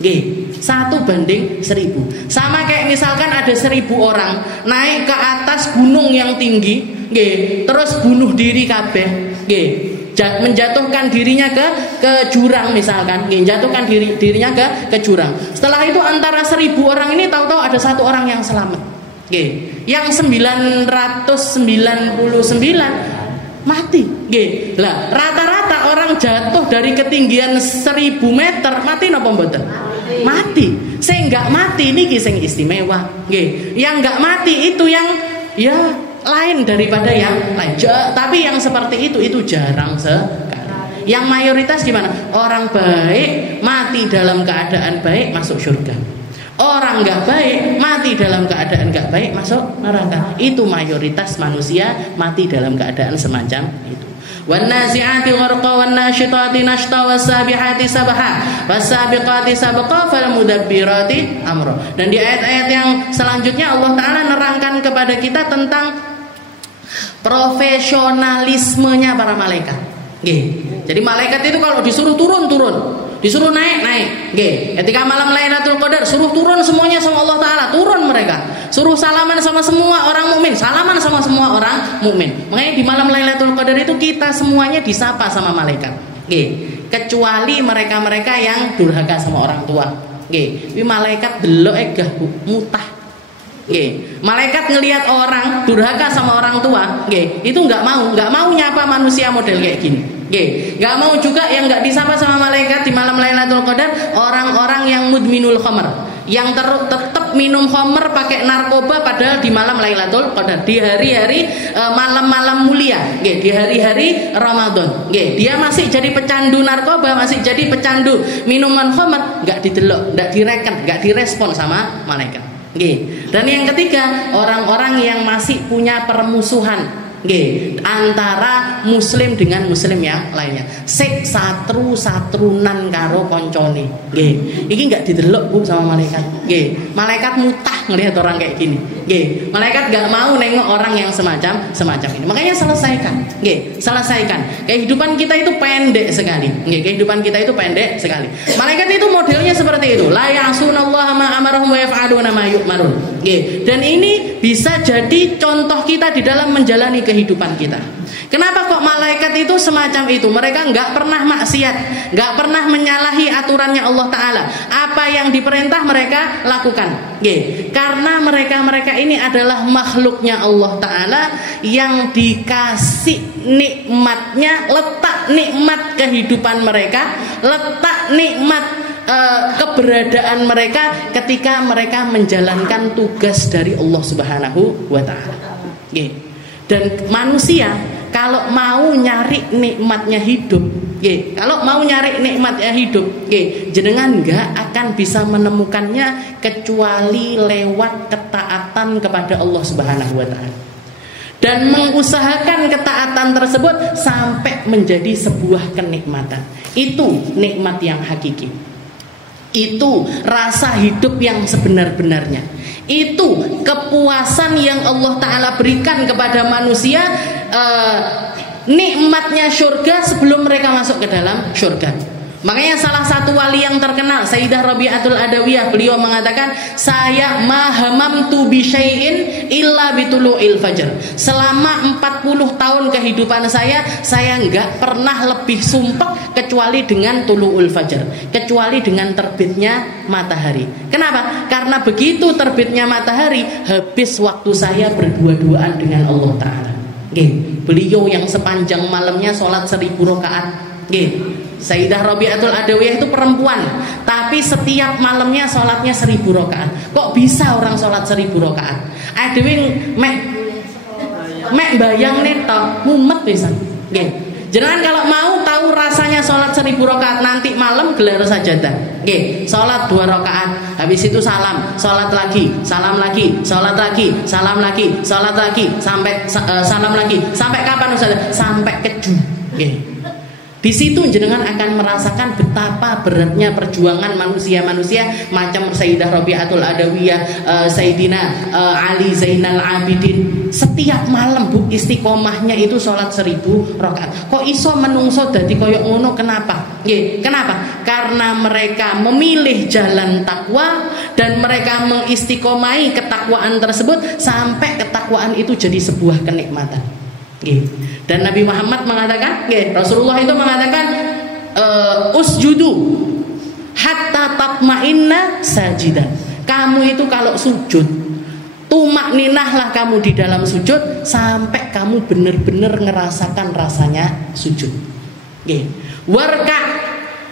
1:1000. Sama kayak misalkan ada 1000 orang naik ke atas gunung yang tinggi, terus bunuh diri kabeh, menjatuhkan dirinya ke jurang misalkan, menjatuhkan dirinya ke jurang. Setelah itu antara 1000 orang ini tahu-tahu ada 1 orang yang selamat. Yang 999 mati. Lah rata-rata orang jatuh dari ketinggian 1000 meter mati napa mboten? Mati. Sing enggak mati niki sing istimewa. Nggih. Yang enggak mati itu yang ya lain daripada yang lain. Tapi yang seperti itu jarang sekali. Yang mayoritas gimana? Orang baik mati dalam keadaan baik masuk surga. Orang nggak baik mati dalam keadaan nggak baik masuk neraka. Itu mayoritas manusia mati dalam keadaan semacam itu. Wan nazi'ati gharqa wan nasyitati nashta was-sabihati sabha was-sabiqati sabqa fal mudabbirati amra. Dan di ayat-ayat yang selanjutnya Allah Taala nerangkan kepada kita tentang profesionalismenya para malaikat. Nggih. Jadi malaikat itu kalau disuruh turun, disuruh naik. Nggih. Ketika malam Lailatul Qadar suruh turun semuanya sama Allah Taala, turun mereka. Suruh salaman sama semua orang mukmin, salaman sama semua orang mukmin. Makanya di malam Lailatul Qadar itu kita semuanya disapa sama malaikat. Nggih. Kecuali mereka-mereka yang durhaka sama orang tua. Nggih. Tapi malaikat delok gah mutah. Nggih. Malaikat ngelihat orang durhaka sama orang tua, nggih, itu nggak mau nyapa manusia model kayak gini. Nggih, nggak mau juga yang nggak disapa sama malaikat di malam Lailatul Qadar orang-orang yang mudminul khamr, yang tetap minum khamr pakai narkoba padahal di malam Lailatul Qadar, di hari-hari malam-malam mulia, nggih, di hari-hari Ramadan, nggih, dia masih jadi pecandu narkoba, masih jadi pecandu minuman khamr, nggak didelok, nggak direken, nggak direspon sama malaikat. Nggih. Dan yang ketiga, orang-orang yang masih punya permusuhan, nggih, antara muslim dengan muslim yang lainnya. Sik satrunan karo koncone. Nggih. Iki enggak didelok Bu sama malaikat. Nggih. Malaikat mutah ngelihat orang kayak gini. Nggih. Malaikat enggak mau nengok orang yang semacam ini. Makanya selesaikan. Nggih, selesaikan. Kehidupan kita itu pendek sekali. Nggih, kehidupan kita itu pendek sekali. Malaikat itu modelnya seperti itu. La ya'sunallaha ma amarahum wa yaf'aluna ma yu'marun. Nggih. Dan ini bisa jadi contoh kita di dalam menjalani kehidupan kita. Kenapa kok malaikat itu semacam itu? Mereka nggak pernah maksiat, nggak pernah menyalahi aturannya Allah Ta'ala. Apa yang diperintah mereka lakukan. Karena mereka ini adalah makhluknya Allah Ta'ala yang dikasih nikmatnya, letak nikmat kehidupan mereka, letak nikmat keberadaan mereka ketika mereka menjalankan tugas dari Allah Subhanahu wa Ta'ala. Dan manusia kalau mau nyari nikmatnya hidup, kalau mau nyari nikmatnya hidup, jenengan nggak akan bisa menemukannya kecuali lewat ketaatan kepada Allah Subhanahu wa Ta'ala. Dan mengusahakan ketaatan tersebut sampai menjadi sebuah kenikmatan. Itu nikmat yang hakiki. Itu rasa hidup yang sebenar-benarnya. Itu kepuasan yang Allah Ta'ala berikan kepada manusia, nikmatnya surga sebelum mereka masuk ke dalam surga. Makanya salah satu wali yang terkenal, Sayyidah Rabi'atul Adawiyah, beliau mengatakan, saya mahamamtu bisyai'in illa bitulu'il fajr. Selama 40 tahun kehidupan saya enggak pernah lebih sumpek kecuali dengan tulu'ul fajr, kecuali dengan terbitnya matahari. Kenapa? Karena begitu terbitnya matahari, habis waktu saya berdua-duaan dengan Allah Ta'ala. Beliau yang sepanjang malamnya sholat 1000 rakaat. Sayyidah Rabi'atul Adawiyah itu perempuan, tapi setiap malamnya sholatnya 1000 rakaat. Kok bisa orang sholat 1000 rakaat? Adewe mek bayang neto mumet bisa. Jangan kalau mau tahu rasanya sholat 1000 rakaat nanti malam gelar sajadah. Sholat 2 rakaat, habis itu salam, sholat lagi, salam lagi, sholat lagi, salam lagi, sholat lagi, sampai salam lagi. Sampai kapan Ustaz? Sampai keju. Di situ jenengan akan merasakan betapa beratnya perjuangan manusia-manusia macam Sayyidah Rabi'atul Adawiyah, Sayyidina Ali Zainal Abidin. Setiap malam Bu istiqomahnya itu sholat 1000 rakaat. Kok iso menungso dadi koyok ngono? Kenapa? Kenapa? Karena mereka memilih jalan takwa dan mereka mengistiqomahi ketakwaan tersebut sampai ketakwaan itu jadi sebuah kenikmatan. Dan Nabi Muhammad mengatakan, Rasulullah itu mengatakan, usjudu hatta tatma'inna sajidan. Kamu itu kalau sujud, tumakninahlah kamu di dalam sujud sampai kamu benar-benar ngerasakan rasanya sujud. Warka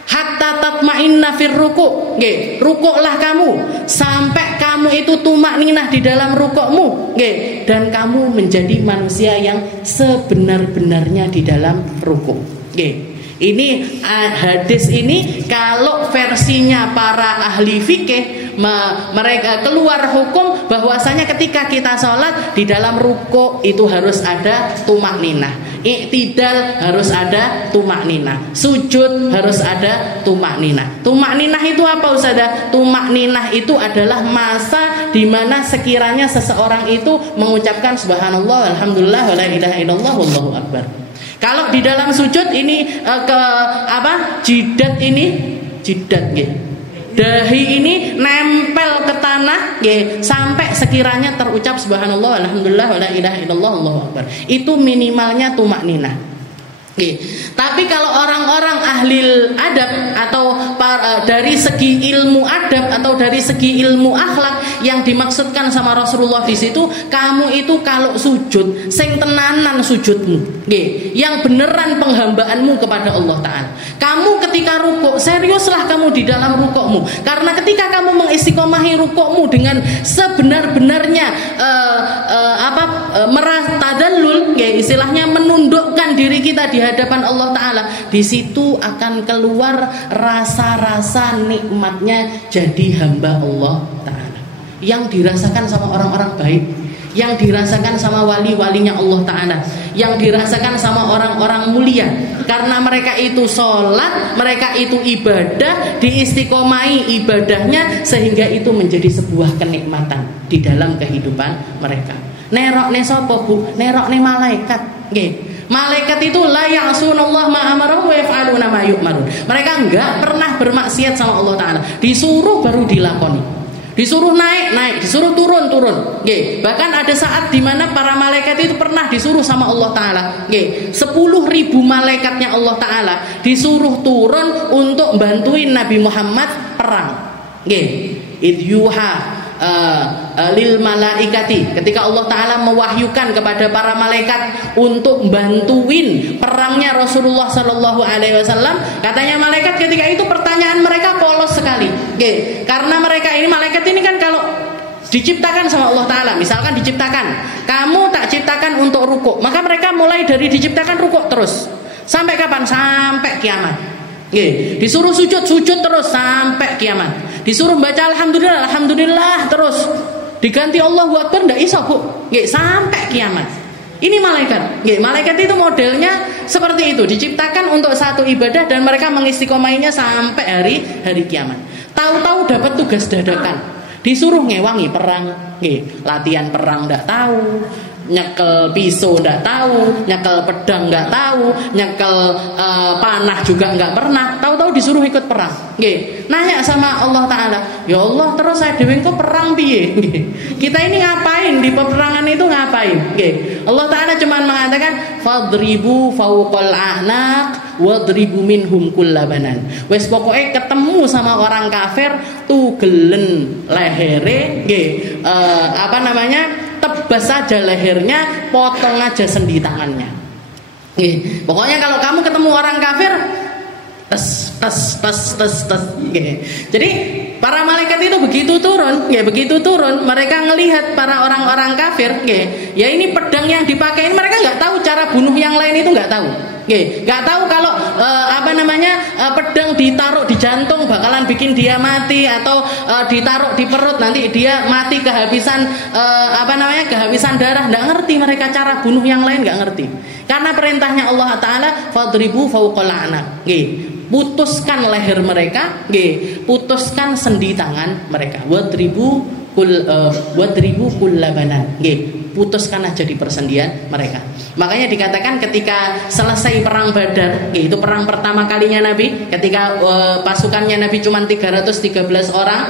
hatta tatma'inna fir ruku'. Nggih, rukuklah kamu sampai kamu itu tumakninah di dalam rukukmu, nggih, dan kamu menjadi manusia yang sebenar-benarnya di dalam rukuk. Nggih. Ini hadis ini kalau versinya para ahli fikih mereka keluar hukum bahwasanya ketika kita sholat di dalam rukuk itu harus ada tumakninah, i'tidal harus ada tumakninah, sujud harus ada tumakninah. Tumakninah itu apa Ustazah? Tumakninah itu adalah masa di mana sekiranya seseorang itu mengucapkan subhanallah, alhamdulillah, wala ilaha illallah, wallahu akbar. Kalau di dalam sujud ini jidat nggih. Dahi ini nempel ke tanah nggih sampai sekiranya terucap subhanallah, alhamdulillah, wala ilaha illallah, Allahu akbar. Itu minimalnya tumakninah. Tapi kalau orang-orang ahli adab atau dari segi ilmu adab atau dari segi ilmu akhlak yang dimaksudkan sama Rasulullah di situ, kamu itu kalau sujud sing tenanan sujudmu, yang beneran penghambaanmu kepada Allah Ta'ala. Kamu ketika rukuk seriuslah kamu di dalam rukukmu, karena ketika kamu mengistiqomahi rukukmu dengan sebenar-benarnya merasa tadallul, istilahnya menundukkan diri kita di hadapan Allah Ta'ala, di situ akan keluar rasa-rasa nikmatnya jadi hamba Allah Ta'ala yang dirasakan sama orang-orang baik, yang dirasakan sama wali-walinya Allah Ta'ala, yang dirasakan sama orang-orang mulia, karena mereka itu sholat, mereka itu ibadah, diistiqomai ibadahnya sehingga itu menjadi sebuah kenikmatan di dalam kehidupan mereka. Nerokne sapa Bu? Nerokne malaikat. Nggih. Malaikat itu la ya'sunallah ma amarahum wa yaf'aluna ma yu'marun. Mereka enggak pernah bermaksiat sama Allah Ta'ala. Disuruh baru dilakoni. Disuruh naik, disuruh turun. Nggih. Bahkan ada saat di mana para malaikat itu pernah disuruh sama Allah Ta'ala. Nggih. 10.000 malaikatnya Allah Ta'ala disuruh turun untuk bantuin Nabi Muhammad perang. Nggih. Idyuha lil malaikati, ketika Allah Ta'ala mewahyukan kepada para malaikat untuk bantuin perangnya Rasulullah Sallallahu Alaihi Wasallam, katanya malaikat ketika itu pertanyaan mereka polos sekali, karena mereka ini malaikat ini kan kalau diciptakan sama Allah Ta'ala, misalkan diciptakan, kamu tak ciptakan untuk rukuk, maka mereka mulai dari diciptakan rukuk terus sampai kapan? Sampai kiamat. Disuruh sujud terus sampai kiamat. Disuruh baca alhamdulillah terus. Diganti Allahu Akbar ndak iso, Bu. Sampai kiamat. Ini malaikat. Malaikat itu modelnya seperti itu, diciptakan untuk satu ibadah dan mereka mengistiqomainya sampai hari kiamat. Tahu-tahu dapat tugas dadakan. Disuruh ngewangi perang, latihan perang ndak tahu. Nyekel pisau nggak tahu, nyekel pedang nggak tahu, nyekel panah juga nggak pernah. Tahu-tahu disuruh ikut perang. Nanya sama Allah Ta'ala, ya Allah terus saya dewe kok perang piye? Kita ini ngapain di peperangan itu ngapain? Allah Ta'ala cuma mengatakan fadribu fauqal a'naq wadribu minhum kullabanan. Wes pokoknya ketemu sama orang kafir tuh gelen lehere, tebas saja lehernya, potong aja sendi tangannya. Pokoknya kalau kamu ketemu orang kafir, tes. Jadi para malaikat itu begitu turun, mereka ngelihat para orang-orang kafir, ya ini pedang yang dipakai ini mereka nggak tahu cara bunuh yang lain itu nggak tahu. Nggak tahu kalau pedang ditaruh di jantung bakalan bikin dia mati, atau ditaruh di perut nanti dia mati kehabisan kehabisan darah. Nggak ngerti mereka cara bunuh yang lain, nggak ngerti. Karena perintahnya Allah Ta'ala fadribu fauqal a'naq. Putuskan leher mereka, putuskan sendi tangan mereka. Wadribu kullabanan. Putuskan aja di persendian mereka. Makanya dikatakan ketika selesai perang Badar, itu perang pertama kalinya Nabi, ketika pasukannya Nabi cuma 313 orang,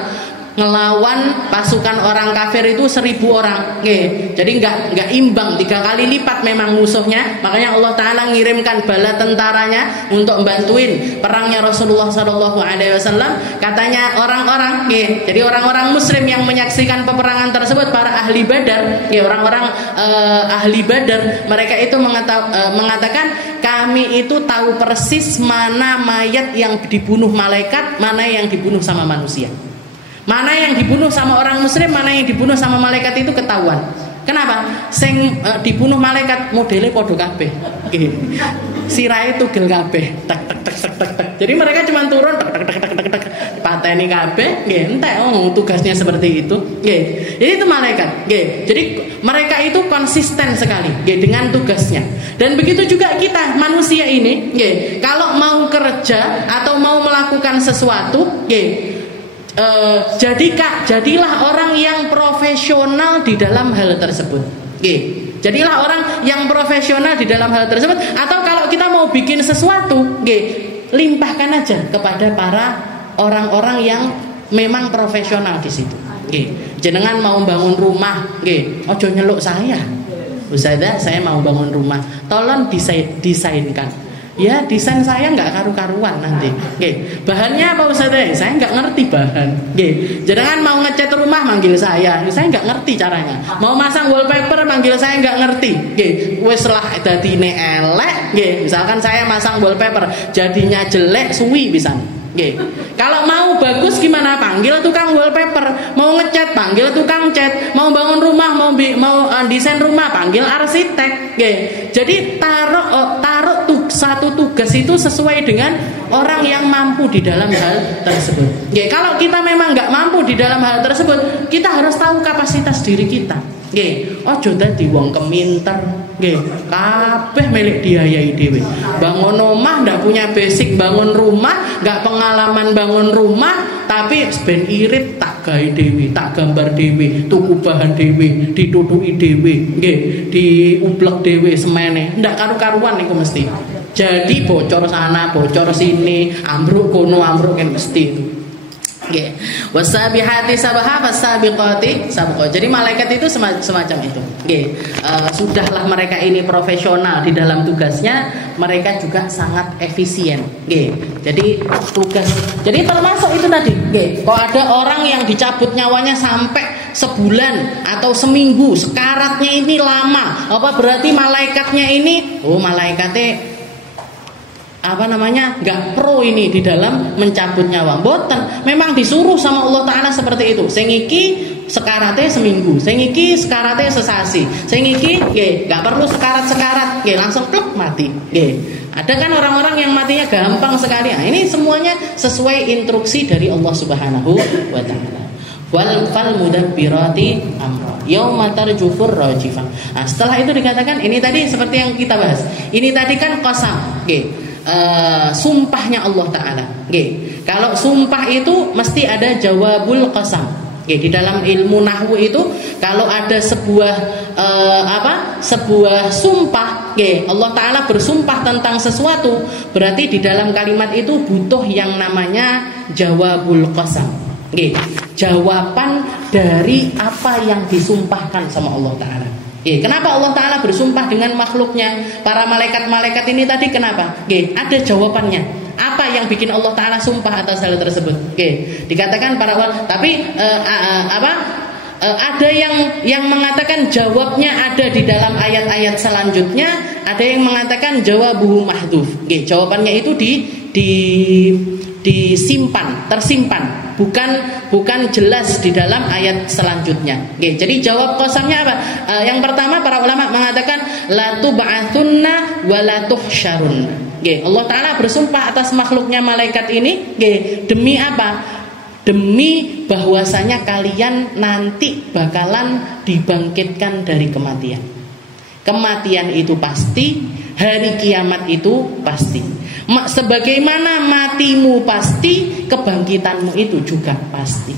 ngelawan pasukan orang kafir itu 1000 orang. Jadi nggak imbang, 3 kali lipat memang musuhnya. Makanya Allah Ta'ala ngirimkan bala tentaranya untuk bantuin perangnya Rasulullah SAW. Katanya orang-orang, jadi orang-orang Muslim yang menyaksikan peperangan tersebut, para ahli Badar, orang-orang ahli Badar, mereka itu mengatakan kami itu tahu persis mana mayat yang dibunuh malaikat, mana yang dibunuh sama manusia. Mana yang dibunuh sama orang muslim, mana yang dibunuh sama malaikat itu ketahuan. Kenapa? Sing dibunuh malaikat modelnya podo kabeh. Sirahe tugel kabeh. Tak tak tak tak tak. Jadi mereka cuma turun tak tak tak tak tak tak. Pateni kabeh, nggih entek tugasnya seperti itu. Nggih. Jadi itu malaikat. Nggih. Jadi mereka itu konsisten sekali dengan tugasnya. Dan begitu juga kita manusia ini, nggih. Kalau mau kerja atau mau melakukan sesuatu, nggih. Jadilah orang yang profesional di dalam hal tersebut. Jadilah orang yang profesional di dalam hal tersebut. Atau kalau kita mau bikin sesuatu, limpahkan aja kepada para orang-orang yang memang profesional di situ. Jenengan mau bangun rumah, ojo nyeluk saya. Ustazah, saya mau bangun rumah, tolong desainkan. Ya, desain saya nggak karu-karuan nanti. Bahannya apa Ustazah? Saya nggak ngerti bahan. Jangan mau ngecat rumah manggil saya nggak ngerti caranya. Mau masang wallpaper manggil saya nggak ngerti. Wes lah dadine elek. Misalkan saya masang wallpaper jadinya jelek suwi pisan. Kalau mau bagus gimana? Panggil tukang wallpaper. Mau ngecat panggil tukang cat. Mau bangun rumah, mau desain rumah panggil arsitek. Jadi taruh satu tugas itu sesuai dengan orang yang mampu di dalam hal tersebut. Kalau kita memang nggak mampu di dalam hal tersebut, kita harus tahu kapasitas diri kita. Ojo dadi wong keminter, kabeh milik diayai dhewe. Bangun rumah ndak punya basic bangun rumah, nggak pengalaman bangun rumah, tapi ben irit tak gawe dhewe, tak gambar dhewe, tuku bahan dhewe, ditutuki dhewe, diublek dhewe semene. Ndak karu-karuan niku mesti. Jadi bocor sana, bocor sini, ambruk kono, ambruk kan mesti itu. Wasabihati sabaha fasabiqati sabqa. Jadi malaikat itu semacam itu. Sudahlah mereka ini profesional di dalam tugasnya, mereka juga sangat efisien. Jadi termasuk itu tadi. Kalau ada orang yang dicabut nyawanya sampai sebulan atau seminggu, sekaratnya ini lama, apa berarti malaikatnya ini? Malaikatnya nggak pro ini di dalam mencabut nyawa. Boten, memang disuruh sama Allah Ta'ala seperti itu. Sing iki sekaratnya seminggu, sing iki sekaratnya sesasi, sing iki nggak perlu sekarat langsung plek mati. Ada kan orang-orang yang matinya gampang sekali. Ini semuanya sesuai instruksi dari Allah Subhanahu wa Ta'ala. Wal fal mudabbirati amra yauma tarjufur rajifah. Setelah itu dikatakan, ini tadi seperti yang kita bahas. Ini tadi kan qasam. Sumpahnya Allah Ta'ala. Kalau sumpah itu mesti ada jawabul qasam. Di dalam ilmu nahwu itu kalau ada sebuah sumpah, Allah Ta'ala bersumpah tentang sesuatu, berarti di dalam kalimat itu butuh yang namanya jawabul qasam. Jawaban dari apa yang disumpahkan sama Allah Ta'ala. Kenapa Allah Ta'ala bersumpah dengan makhluknya? Para malaikat-malaikat ini tadi kenapa? Ada jawabannya. Apa yang bikin Allah Ta'ala sumpah atas hal tersebut? Dikatakan para ulama. Tapi ada yang mengatakan jawabnya ada di dalam ayat-ayat selanjutnya. Ada yang mengatakan jawabuhu mahdhuf. Jawabannya itu disimpan, tersimpan, bukan jelas di dalam ayat selanjutnya. Jadi jawab qasamnya apa? Yang pertama para ulama mengatakan la tub'atsunna wa la tuhsyarun. Allah Ta'ala bersumpah atas makhluknya malaikat ini, demi apa? Demi bahwasanya kalian nanti bakalan dibangkitkan dari kematian. Kematian itu pasti, hari kiamat itu pasti. Sebagaimana matimu pasti, kebangkitanmu itu juga pasti.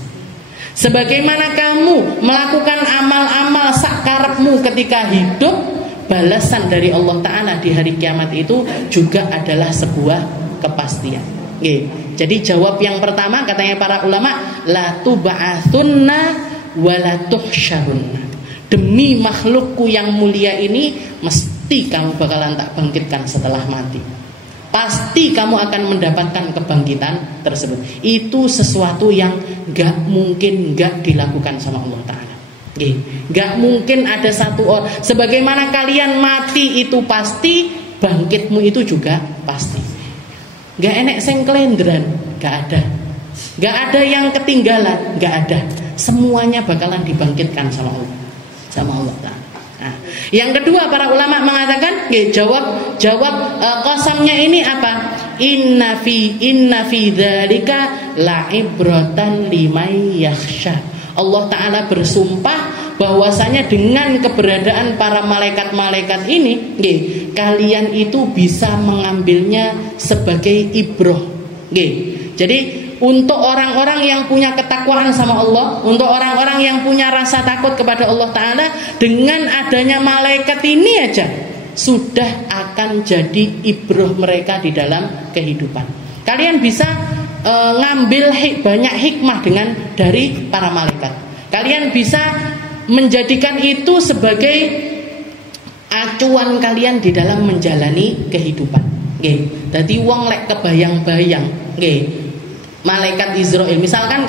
Sebagaimana kamu melakukan amal-amal sakarepmu ketika hidup, balasan dari Allah Ta'ala di hari kiamat itu juga adalah sebuah kepastian. Jadi jawab yang pertama katanya para ulama, la tub'atsunna wa la tuhsyarunna. Demi makhlukku yang mulia ini, mesti kamu bakalan tak bangkitkan setelah mati. Pasti kamu akan mendapatkan kebangkitan tersebut. Itu sesuatu yang gak mungkin gak dilakukan sama Allah Ta'ala. Gak mungkin ada satu orang. Sebagaimana kalian mati itu pasti, bangkitmu itu juga pasti. Gak enek sing kelendran, gak ada. Gak ada yang ketinggalan, gak ada. Semuanya bakalan dibangkitkan sama Allah Ta'ala. Nah, yang kedua para ulama mengatakan, jawab qasamnya ini apa? Inna fi dzalika la'ibratan liman yakhsha. Allah Ta'ala bersumpah bahwasanya dengan keberadaan para malaikat-malaikat ini, kalian itu bisa mengambilnya sebagai ibroh. Jadi untuk orang-orang yang punya ketakwaan sama Allah, untuk orang-orang yang punya rasa takut kepada Allah Ta'ala, dengan adanya malaikat ini aja sudah akan jadi ibroh mereka di dalam kehidupan. Kalian bisa ngambil banyak hikmah dari para malaikat. Kalian bisa menjadikan itu sebagai acuan kalian di dalam menjalani kehidupan. Jadi wong lek kebayang-bayang, malaikat Israel. Misalkan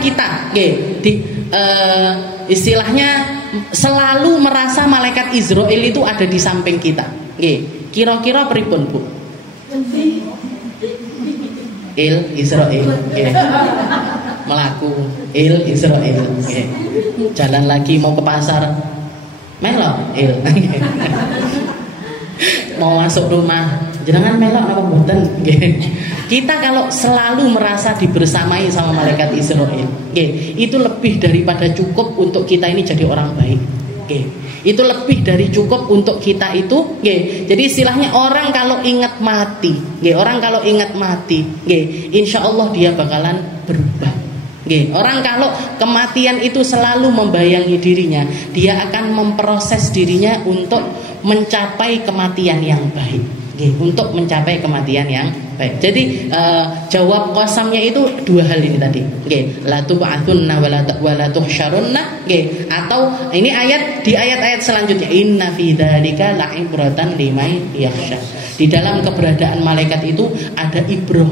kita, istilahnya selalu merasa malaikat Israel itu ada di samping kita. Kira-kira pripun, Bu? Israel, melaku Israel. Jalan lagi mau ke pasar, melok mau masuk rumah, jangan melok apa mboten. Kita kalau selalu merasa dibersamai sama malaikat Israel, itu lebih daripada cukup untuk kita ini jadi orang baik. Itu lebih dari cukup untuk kita itu. Jadi istilahnya orang kalau ingat mati, insya Allah dia bakalan berubah. Orang kalau kematian itu selalu membayangi dirinya, dia akan memproses dirinya untuk mencapai kematian yang baik. Untuk mencapai kematian yang baik. Jadi jawab qasamnya itu dua hal ini tadi. La tub'atsunna wa la tuhsyarunna. Atau ini di ayat-ayat selanjutnya, inna fi dzalika la'ibratan liman yakhsha. Di dalam keberadaan malaikat itu ada ibroh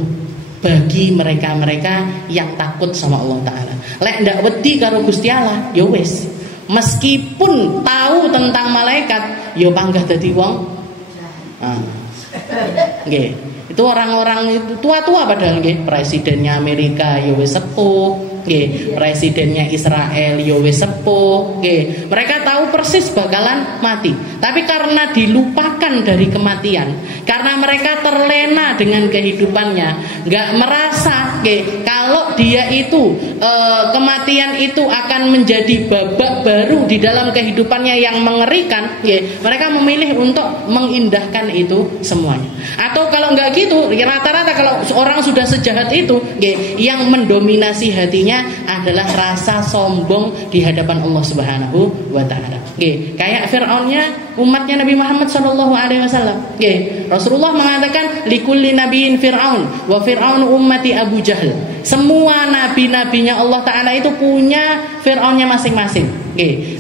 bagi mereka-mereka yang takut sama Allah Ta'ala. Lek ndak wedi karo Gusti Allah, ya wis. Meskipun tahu tentang malaikat, ya panggah dadi wong. Itu orang-orang itu tua-tua padahal presidennya Amerika ya wis sepuh, presidennya Israel ya wis sepuh, mereka tahu persis bakalan mati. Tapi karena dilupakan dari kematian, karena mereka terlena dengan kehidupannya, nggak merasa kalau dia itu kematian itu akan menjadi babak baru di dalam kehidupannya yang mengerikan, mereka memilih untuk mengindahkan itu semuanya. Atau kalau nggak gitu, rata-rata kalau orang sudah sejahat itu, yang mendominasi hatinya adalah rasa sombong di hadapan Allah Subhanahu wa Ta'ala. Kayak Fir'aunnya umatnya Nabi Muhammad SAW. Rasulullah mengatakan likulli nabiyyin Fir'aun wa Fir'aun ummati Abu Jahal. Semua nabi-nabinya Allah Ta'ala itu punya Fir'aunnya masing-masing.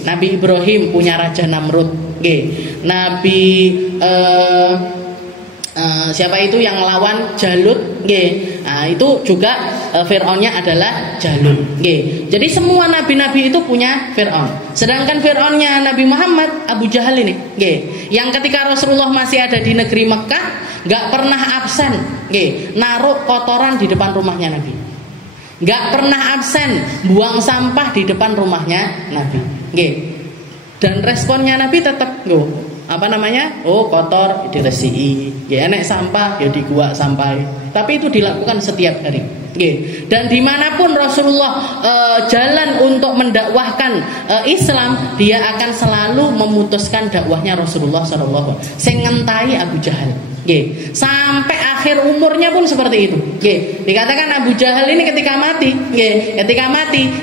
Nabi Ibrahim punya Raja Namrud. Nabi siapa itu yang melawan Jalut? Nah, itu juga Fir'aunnya adalah Jalut. Jadi semua nabi-nabi itu punya Fir'aun. Sedangkan Fir'aunnya Nabi Muhammad Abu Jahal ini, yang ketika Rasulullah masih ada di negeri Mekah, nggak pernah absen, naruh kotoran di depan rumahnya Nabi. Nggak pernah absen buang sampah di depan rumahnya Nabi. Dan responnya Nabi tetap kotor diresiki, enek sampah ya diguak sampai. Tapi itu dilakukan setiap hari. Dan dimanapun Rasulullah jalan untuk mendakwahkan Islam, dia akan selalu memutuskan dakwahnya Rasulullah SAW. Sing ngentai Abu Jahal. Sampai akhir umurnya pun seperti itu. Dikatakan Abu Jahal ini ketika mati,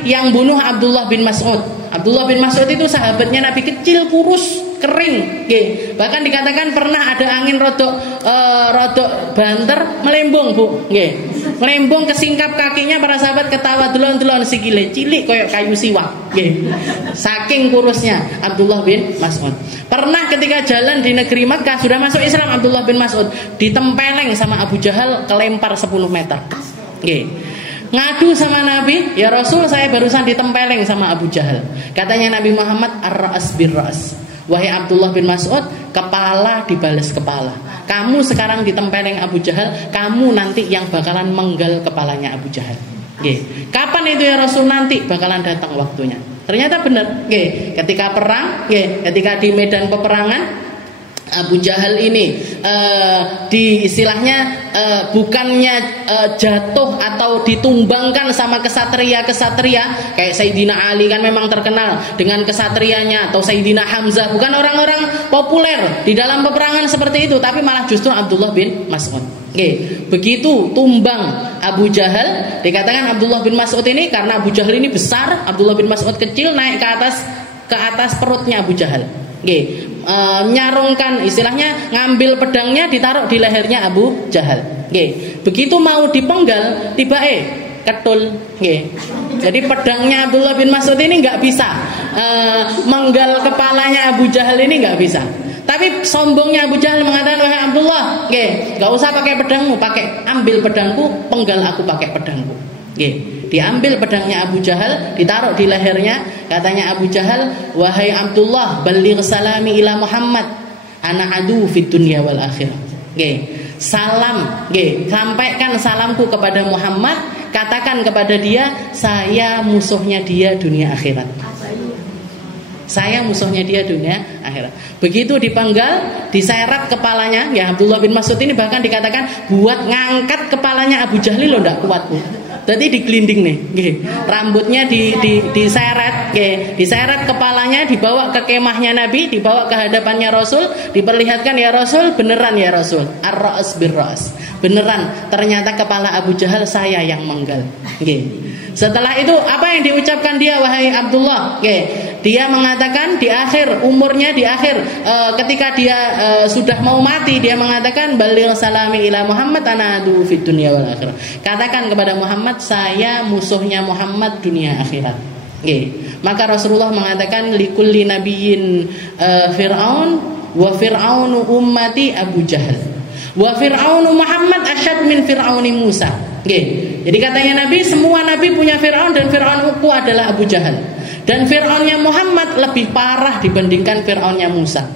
yang bunuh Abdullah bin Mas'ud. Abdullah bin Mas'ud itu sahabatnya Nabi, kecil kurus. kering. Nggih. Bahkan dikatakan pernah ada angin rodok banter melembung, Bu. Nggih. Melembung kesingkap kakinya, para sahabat ketawa delon-delon sikile cilik koyok kayu siwak. Nggih. Saking kurusnya Abdullah bin Mas'ud. Pernah ketika jalan di negeri Makkah, sudah masuk Islam Abdullah bin Mas'ud, ditempeleng sama Abu Jahal, kelempar 10 meter. Nggih. Ngadu sama Nabi, ya Rasul, saya barusan ditempeleng sama Abu Jahal. Katanya Nabi Muhammad, ar-ra's bir-ra's. Wahai Abdullah bin Mas'ud, kepala dibalas kepala. Kamu sekarang ditempeleng Abu Jahal, kamu nanti yang bakalan menggal kepalanya Abu Jahal. Nggih. Kapan itu ya Rasul? Nanti bakalan datang waktunya. Ternyata benar. Nggih. Ketika perang, nggih, ketika di medan peperangan, Abu Jahal ini di istilahnya bukannya jatuh atau ditumbangkan sama kesatria-kesatria kayak Sayyidina Ali kan memang terkenal dengan kesatrianya, atau Sayyidina Hamzah, bukan orang-orang populer di dalam peperangan seperti itu, tapi malah justru Abdullah bin Mas'ud. Oke, begitu tumbang Abu Jahal, dikatakan Abdullah bin Mas'ud ini, karena Abu Jahal ini besar, Abdullah bin Mas'ud kecil, naik ke atas perutnya Abu Jahal. Oke, nyarungkan, istilahnya ngambil pedangnya ditaruh di lehernya Abu Jahal. Oke, begitu mau dipenggal, tiba ketul. Oke, jadi pedangnya Abdullah bin Mas'ud ini nggak bisa menggal kepalanya Abu Jahal ini, nggak bisa. Tapi sombongnya Abu Jahal mengatakan, wahai Abdullah, oke, nggak usah pakai pedangmu, ambil pedangku, penggal aku pakai pedangku. Oke. Diambil pedangnya Abu Jahal, ditaruh di lehernya. Katanya Abu Jahal, wahai Abdullah, baligh salami ila Muhammad, ana adu fid dunya wal akhirah. Salam, sampaikan salamku kepada Muhammad, katakan kepada dia, saya musuhnya dia dunia akhirat. Saya musuhnya dia dunia akhirat. Begitu dipenggal, diseret kepalanya, ya Abdullah bin Mas'ud ini bahkan dikatakan buat ngangkat kepalanya Abu Jahal lo ndak kuat, Bu. Tadi digelinding nih, rambutnya diseret, diseret kepalanya, dibawa ke kemahnya Nabi, dibawa ke hadapannya Rasul, diperlihatkan, ya Rasul, beneran ya Rasul, ar-ra's bir-ra's, beneran, ternyata kepala Abu Jahal saya yang menggal. Setelah itu apa yang diucapkan dia, wahai Abdullah? Dia mengatakan di akhir umurnya, ketika dia sudah mau mati, dia mengatakan baligh salami ila Muhammad ana adu fid dunya wal akhirah. Katakan kepada Muhammad, saya musuhnya Muhammad dunia akhirat. Maka Rasulullah mengatakan likulli nabiyyin Fir'aun wa fir'aunu ummati Abu Jahal wa fir'aunu Muhammad asyad min fir'auni Musa. Jadi katanya Nabi, semua Nabi punya Fir'aun, dan Fir'aunku adalah Abu Jahal. Dan Fir'aunnya Muhammad lebih parah dibandingkan Fir'aunnya Musa.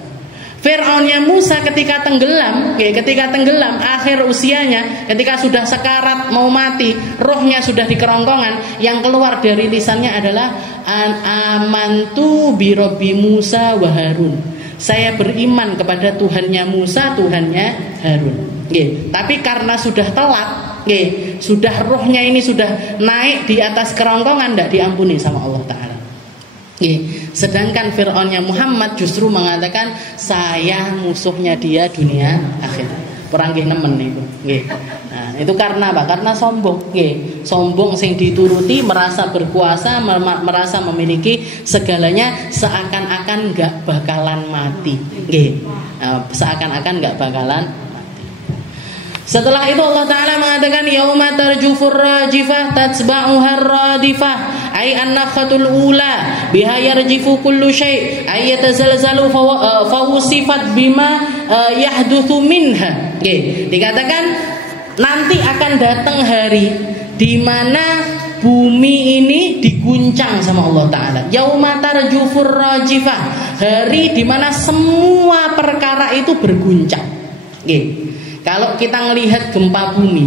Fir'aunnya Musa ketika tenggelam, akhir usianya, ketika sudah sekarat mau mati, rohnya sudah di kerongkongan, yang keluar dari lisannya adalah amantu bi Rabbi Musa wa Harun. Saya beriman kepada Tuhannya Musa, Tuhannya Harun. Tapi karena sudah telat, sudah rohnya ini sudah naik di atas kerongkongan, tidak diampuni sama Allah Ta'ala. Sedangkan Fir'aunnya Muhammad justru mengatakan, saya musuhnya dia dunia akhirat. Perang nemen itu. Nah, itu karena apa? Karena sombong. Sombong sing dituruti, merasa berkuasa, merasa memiliki segalanya, seakan-akan nggak bakalan mati. Seakan-akan nggak bakalan. Setelah itu Allah Ta'ala mengatakan, yauma tarjufur rajifah tatsba'uhar radifah, ay an-nafhatul ula biha yarjifu kullu syai' ay yatazalzalu fawsifat bima yahduthu minha. Dikatakan nanti akan datang hari di mana bumi ini diguncang sama Allah Ta'ala. Yauma tarjufur rajifah, hari di mana semua perkara itu berguncang. Kalau kita melihat gempa bumi,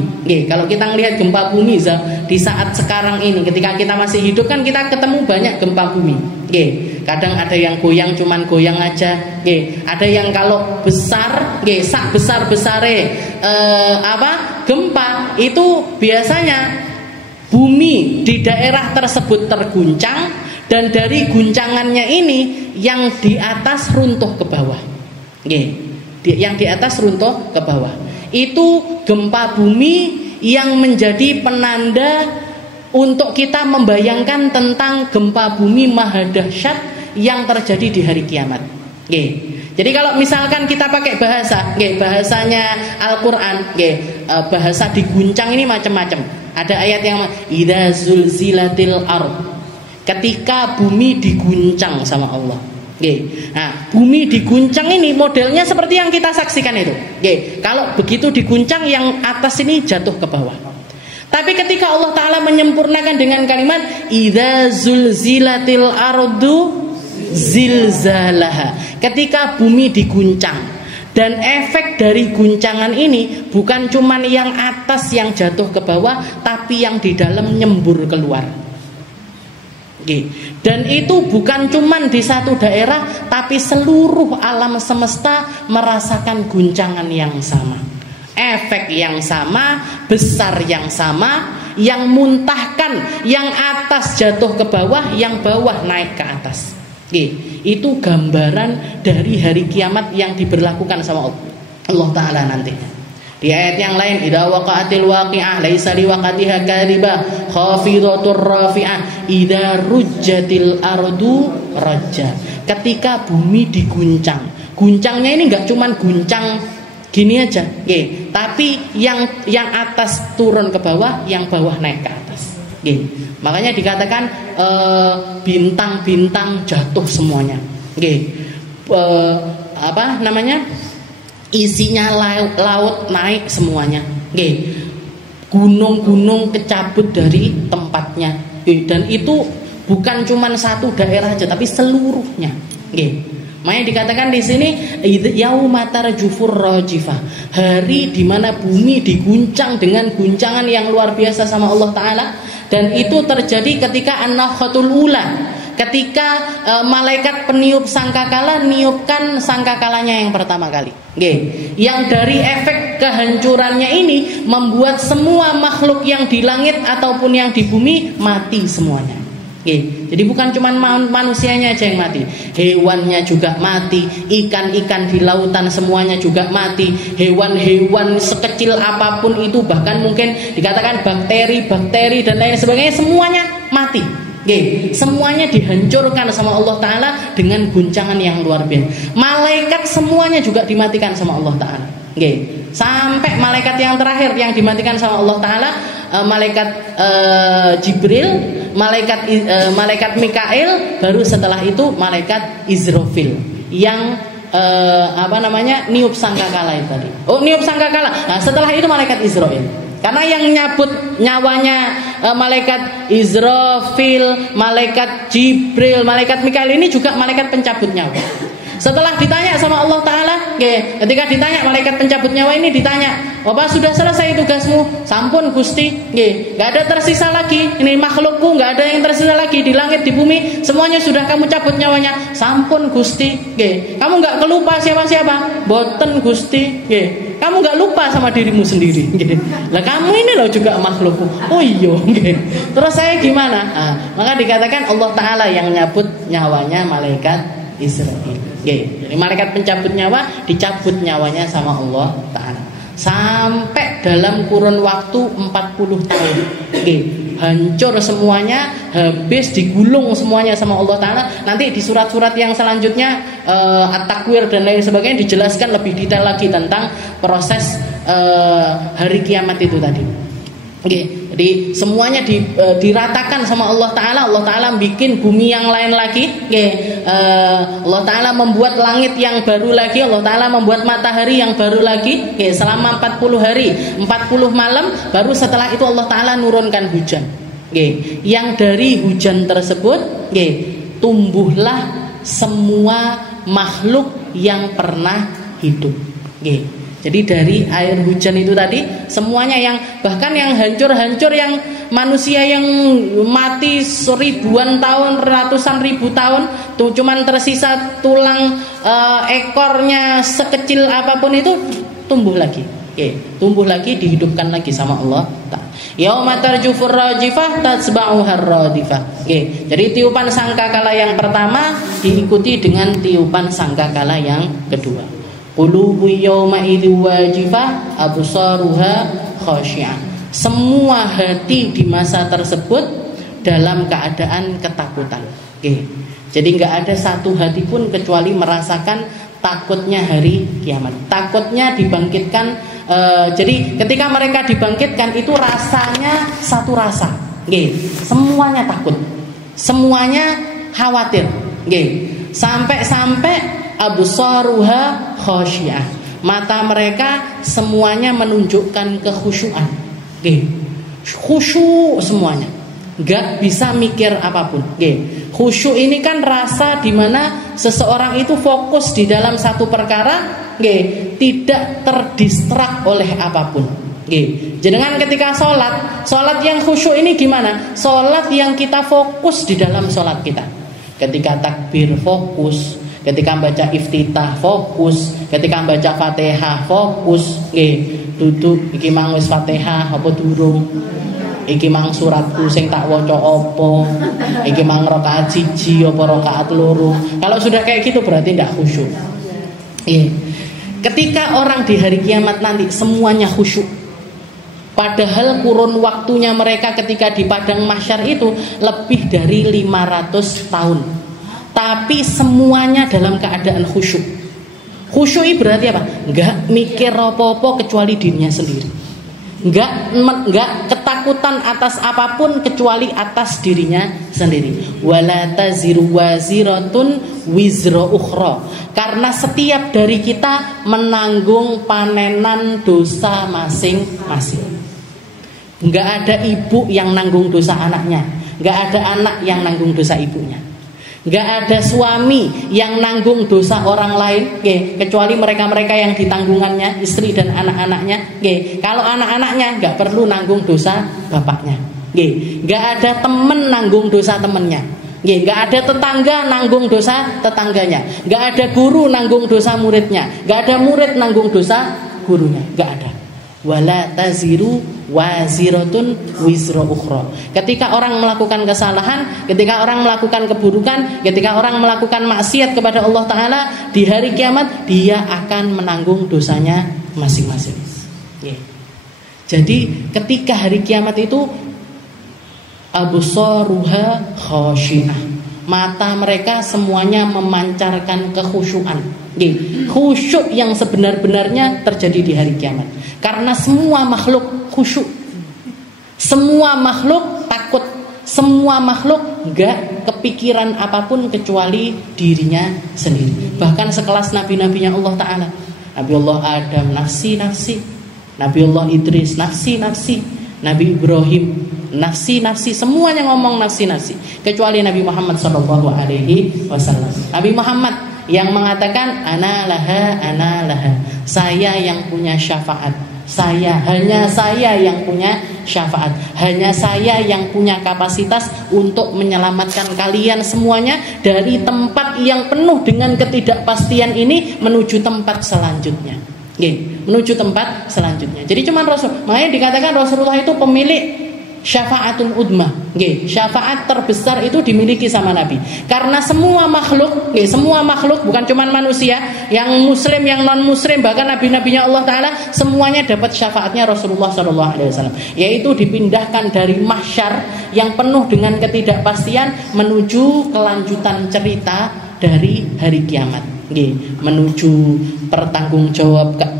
di saat sekarang ini, ketika kita masih hidup kan kita ketemu banyak gempa bumi. Kadang ada yang goyang cuman goyang aja. Ada yang kalau besar, sak besar-besare gempa itu biasanya bumi di daerah tersebut terguncang, dan dari guncangannya ini yang di atas runtuh ke bawah. Yang di atas runtuh ke bawah. Itu gempa bumi yang menjadi penanda untuk kita membayangkan tentang gempa bumi maha dahsyat yang terjadi di hari kiamat. Nggih. Jadi kalau misalkan kita pakai bahasa, bahasanya Al-Qur'an, bahasa diguncang ini macam-macam. Ada ayat yang idza zulzilatil ard. Ketika bumi diguncang sama Allah. Nah, bumi diguncang ini modelnya seperti yang kita saksikan itu. Kalau begitu diguncang, yang atas ini jatuh ke bawah. Tapi ketika Allah Ta'ala menyempurnakan dengan kalimat idza zulzilatil ardu zilzalaha, ketika bumi diguncang. Dan efek dari guncangan ini bukan cuman yang atas yang jatuh ke bawah, tapi yang di dalam nyembur keluar. Dan itu bukan cuman di satu daerah, tapi seluruh alam semesta merasakan guncangan yang sama, efek yang sama, besar yang sama. Yang muntahkan, yang atas jatuh ke bawah, yang bawah naik ke atas. Itu gambaran dari hari kiamat yang diberlakukan sama Allah Ta'ala nanti. Di ayat yang lain, idza waqa'atil waqi'ah laisa liwaqatiha kadhibah khafidatur rafi'ah idza rujjatil ardu rajja. Ketika bumi diguncang. Guncangnya ini enggak cuman guncang gini aja, tapi yang atas turun ke bawah, yang bawah naik ke atas. Makanya dikatakan bintang-bintang jatuh semuanya. Isinya laut naik semuanya. Gunung-gunung kecabut dari tempatnya. Dan itu bukan cuma satu daerah aja, tapi seluruhnya. Makanya dikatakan di sini yauma tarjufur rajifah, hari di mana bumi diguncang dengan guncangan yang luar biasa sama Allah Ta'ala. Dan itu terjadi ketika an-nafkhatul ula, ketika malaikat peniup sangkakala niupkan sangkakalanya yang pertama kali. Yang dari efek kehancurannya ini membuat semua makhluk yang di langit ataupun yang di bumi mati semuanya. Jadi bukan cuma manusianya aja yang mati, hewannya juga mati, ikan-ikan di lautan semuanya juga mati, hewan-hewan sekecil apapun itu, bahkan mungkin dikatakan bakteri dan lain sebagainya, semuanya mati. Semuanya dihancurkan sama Allah Ta'ala dengan guncangan yang luar biasa. Malaikat semuanya juga dimatikan sama Allah Ta'ala. Sampai malaikat yang terakhir yang dimatikan sama Allah Ta'ala, malaikat Jibril, malaikat Mikail, baru setelah itu malaikat Israfil yang niup sangkakala itu tadi. Niup sangkakala. Nah, setelah itu malaikat Israfil. Karena yang nyabut nyawanya malaikat Israfil, malaikat Jibril, malaikat Mikail ini juga malaikat pencabut nyawa. Setelah ditanya sama Allah Ta'ala, ketika ditanya malaikat pencabut nyawa ini ditanya, "Bapak sudah selesai tugasmu?" "Sampun Gusti." Gak ada tersisa lagi. Ini makhlukku gak ada yang tersisa lagi di langit di bumi, semuanya sudah kamu cabut nyawanya. "Sampun Gusti." "Kamu gak kelupa siapa-siapa?" "Boten Gusti." "Kamu gak lupa sama dirimu sendiri?" "Lah kamu ini loh juga makhlukku." "Oh iya." "Terus saya gimana?" Maka dikatakan Allah Ta'ala yang nyabut nyawanya malaikat Israfil. Jadi malaikat pencabut nyawa dicabut nyawanya sama Allah Ta'ala sampai dalam kurun waktu 40 tahun. Hancur semuanya, habis digulung semuanya sama Allah Ta'ala. Nanti di surat-surat yang selanjutnya At-Takwir dan lain sebagainya dijelaskan lebih detail lagi tentang proses hari kiamat itu tadi. Jadi semuanya diratakan sama Allah Ta'ala. Allah Ta'ala bikin bumi yang lain lagi. Allah Ta'ala membuat langit yang baru lagi. Allah Ta'ala membuat matahari yang baru lagi. Selama 40 hari 40 malam. Baru setelah itu Allah Ta'ala nurunkan hujan. Yang dari hujan tersebut tumbuhlah semua makhluk yang pernah hidup. Jadi dari air hujan itu tadi semuanya, yang bahkan yang hancur-hancur, yang manusia yang mati ribuan tahun, ratusan ribu tahun, tuh cuman tersisa tulang ekornya sekecil apapun itu tumbuh lagi. Tumbuh lagi, dihidupkan lagi sama Allah Ta'ala. Yauma tarjufur rajifah tatsba'uhar radifah. Jadi tiupan sangkakala yang pertama diikuti dengan tiupan sangkakala yang kedua. Qulubu yawma idzi wajifah absaruha khasyi'ah. Semua hati di masa tersebut dalam keadaan ketakutan. Jadi nggak ada satu hati pun kecuali merasakan takutnya hari kiamat, takutnya dibangkitkan. Jadi ketika mereka dibangkitkan itu rasanya satu rasa, semuanya takut, semuanya khawatir, sampai absaruha khasyiah, mata mereka semuanya menunjukkan kekhusyuan, khusyuk semuanya, nggak bisa mikir apapun. Khusyuk ini kan rasa dimana seseorang itu fokus di dalam satu perkara, tidak terdistrak oleh apapun. Jangan ketika sholat yang khusyuk ini gimana? Sholat yang kita fokus di dalam sholat kita. Ketika takbir fokus, ketika baca iftitah fokus, ketika baca Fatihah fokus. Duduk iki mang wis Fatihah apa durung? Iki mang suratku sing tak waca apa? Iki mang rakaat 1 apa rakaat 2? Kalau sudah kayak gitu berarti tidak khusyuk. Ketika orang di hari kiamat nanti semuanya khusyuk, padahal kurun waktunya mereka ketika di padang mahsyar itu lebih dari 500 tahun, tapi semuanya dalam keadaan khusyuk. Khusyuk berarti apa? Enggak mikir apa-apa kecuali dirinya sendiri. Enggak ketakutan atas apapun kecuali atas dirinya sendiri. Wala taziru waziratun wizra ukhra. Karena setiap dari kita menanggung panenan dosa masing-masing. Enggak ada ibu yang nanggung dosa anaknya, enggak ada anak yang nanggung dosa ibunya. Enggak ada suami yang nanggung dosa orang lain, kecuali mereka-mereka yang ditanggungannya, istri dan anak-anaknya. Kalau anak-anaknya enggak perlu nanggung dosa bapaknya. Enggak ada teman nanggung dosa temannya. Enggak ada tetangga nanggung dosa tetangganya. Enggak ada guru nanggung dosa muridnya. Enggak ada murid nanggung dosa gurunya. Enggak ada. Wala taziru waziratun wizra ukhra. Ketika orang melakukan kesalahan, ketika orang melakukan keburukan, ketika orang melakukan maksiat kepada Allah Ta'ala, di hari kiamat dia akan menanggung dosanya masing-masing. Jadi ketika hari kiamat itu absaruha khasyiah, mata mereka semuanya memancarkan kekhusyuan. Khusyuk yang sebenar-benarnya terjadi di hari kiamat. Karena semua makhluk khusyuk, semua makhluk takut, semua makhluk gak kepikiran apapun kecuali dirinya sendiri. Bahkan sekelas nabi-nabinya Allah Ta'ala, Nabi Allah Adam nafsi-nafsi, Nabi Allah Idris nafsi-nafsi, Nabi Ibrahim nafsi-nafsi, semuanya ngomong nafsi-nafsi, kecuali Nabi Muhammad SAW. Nabi Muhammad yang mengatakan ana laha, saya yang punya syafaat, hanya saya yang punya syafaat, hanya saya yang punya kapasitas untuk menyelamatkan kalian semuanya dari tempat yang penuh dengan ketidakpastian ini menuju tempat selanjutnya. Menuju tempat selanjutnya. Jadi cuman Rasul, makanya dikatakan Rasulullah itu pemilik syafaatul udmah. Syafaat terbesar itu dimiliki sama Nabi. Karena semua makhluk, semua makhluk bukan cuma manusia, yang muslim, yang non muslim, bahkan nabi-nabinya Allah Ta'ala, semuanya dapat syafaatnya Rasulullah SAW. Yaitu dipindahkan dari mahsyar yang penuh dengan ketidakpastian menuju kelanjutan cerita dari hari kiamat. Menuju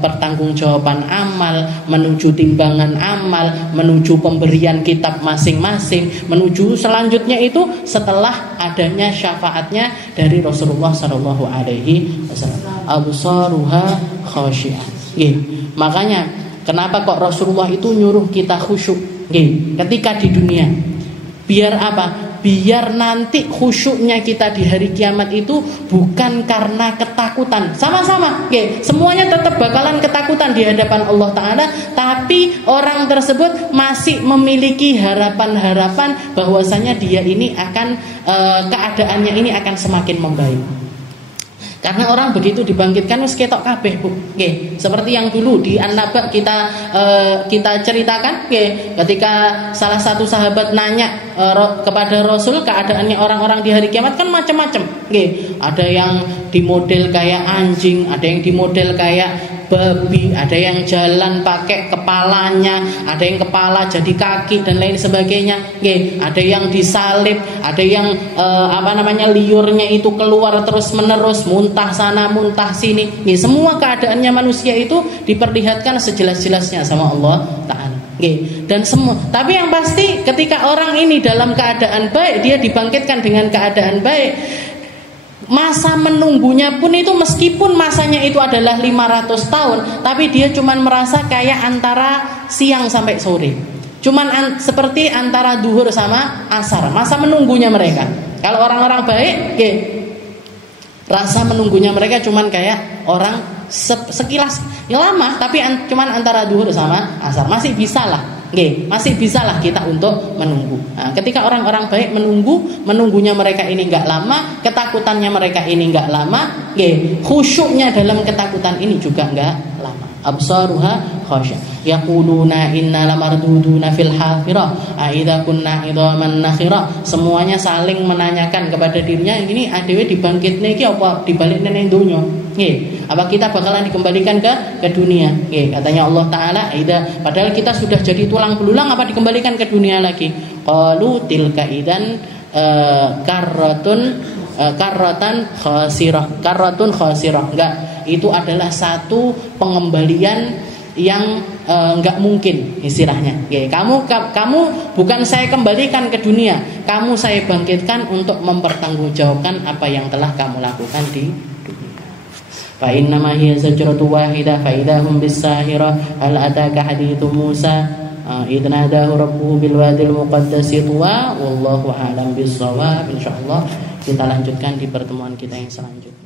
pertanggungjawaban amal, menuju timbangan amal, menuju pemberian kitab masing-masing, menuju selanjutnya itu setelah adanya syafaatnya dari Rasulullah SAW. Absaruha khasyiah. Makanya kenapa kok Rasulullah itu nyuruh kita khusyuk ketika di dunia? Biar apa? Biar nanti khusyuknya kita di hari kiamat itu bukan karena ketakutan. Sama-sama, semuanya tetap bakalan ketakutan di hadapan Allah Ta'ala, tapi orang tersebut masih memiliki harapan-harapan bahwasanya dia ini akan keadaannya ini akan semakin membaik. Karena orang begitu dibangkitkan wis ketok kabeh, Bu. Seperti yang dulu di An-Naba kita ceritakan, ketika salah satu sahabat nanya kepada Rasul keadaannya orang-orang di hari kiamat, kan macam-macam. Ada yang dimodel kayak anjing, ada yang dimodel kayak babi, ada yang jalan pakai kepalanya, ada yang kepala jadi kaki dan lain sebagainya. Ada yang disalib, ada yang liurnya itu keluar terus menerus, muntah sana muntah sini. Semua keadaannya manusia itu diperlihatkan sejelas-jelasnya sama Allah Ta'ala. Dan semua, tapi yang pasti ketika orang ini dalam keadaan baik, dia dibangkitkan dengan keadaan baik, masa menunggunya pun itu meskipun masanya itu adalah 500 tahun, tapi dia cuman merasa kayak antara siang sampai sore, cuman seperti antara duhur sama asar masa menunggunya mereka. Kalau orang-orang baik, rasa menunggunya mereka cuman kayak orang sekilas lama, tapi cuman antara duhur sama asar, masih bisa lah. Masih bisalah kita untuk menunggu. Nah, ketika orang-orang baik menunggunya mereka ini enggak lama, ketakutannya mereka ini enggak lama, khusyuknya dalam ketakutan ini juga enggak lama. Absaruha khasya. Yaquluna inna lamarduduna fil hafirah aidza kunna idhaman nakhirah. Semuanya saling menanyakan kepada dirinya, ini adewe dibangkitne iki apa dibalikne ning donya? Apa kita bakalan dikembalikan ke dunia? Katanya Allah Ta'ala, padahal kita sudah jadi tulang belulang, apa dikembalikan ke dunia lagi? Qalu tilka idan karratan khasirah. Enggak, itu adalah satu pengembalian yang enggak mungkin istilahnya. Kamu bukan saya kembalikan ke dunia, kamu saya bangkitkan untuk mempertanggungjawabkan apa yang telah kamu lakukan di dunia. Fa inna ma hiya zajratu wahidah fa idahum bis-sahirah hal ataka hadithu Musa idnadahu rabbuhu bil wadil muqaddasi tuwa wallahu a'lam bis-shawab. Insyaallah kita lanjutkan di pertemuan kita yang selanjutnya.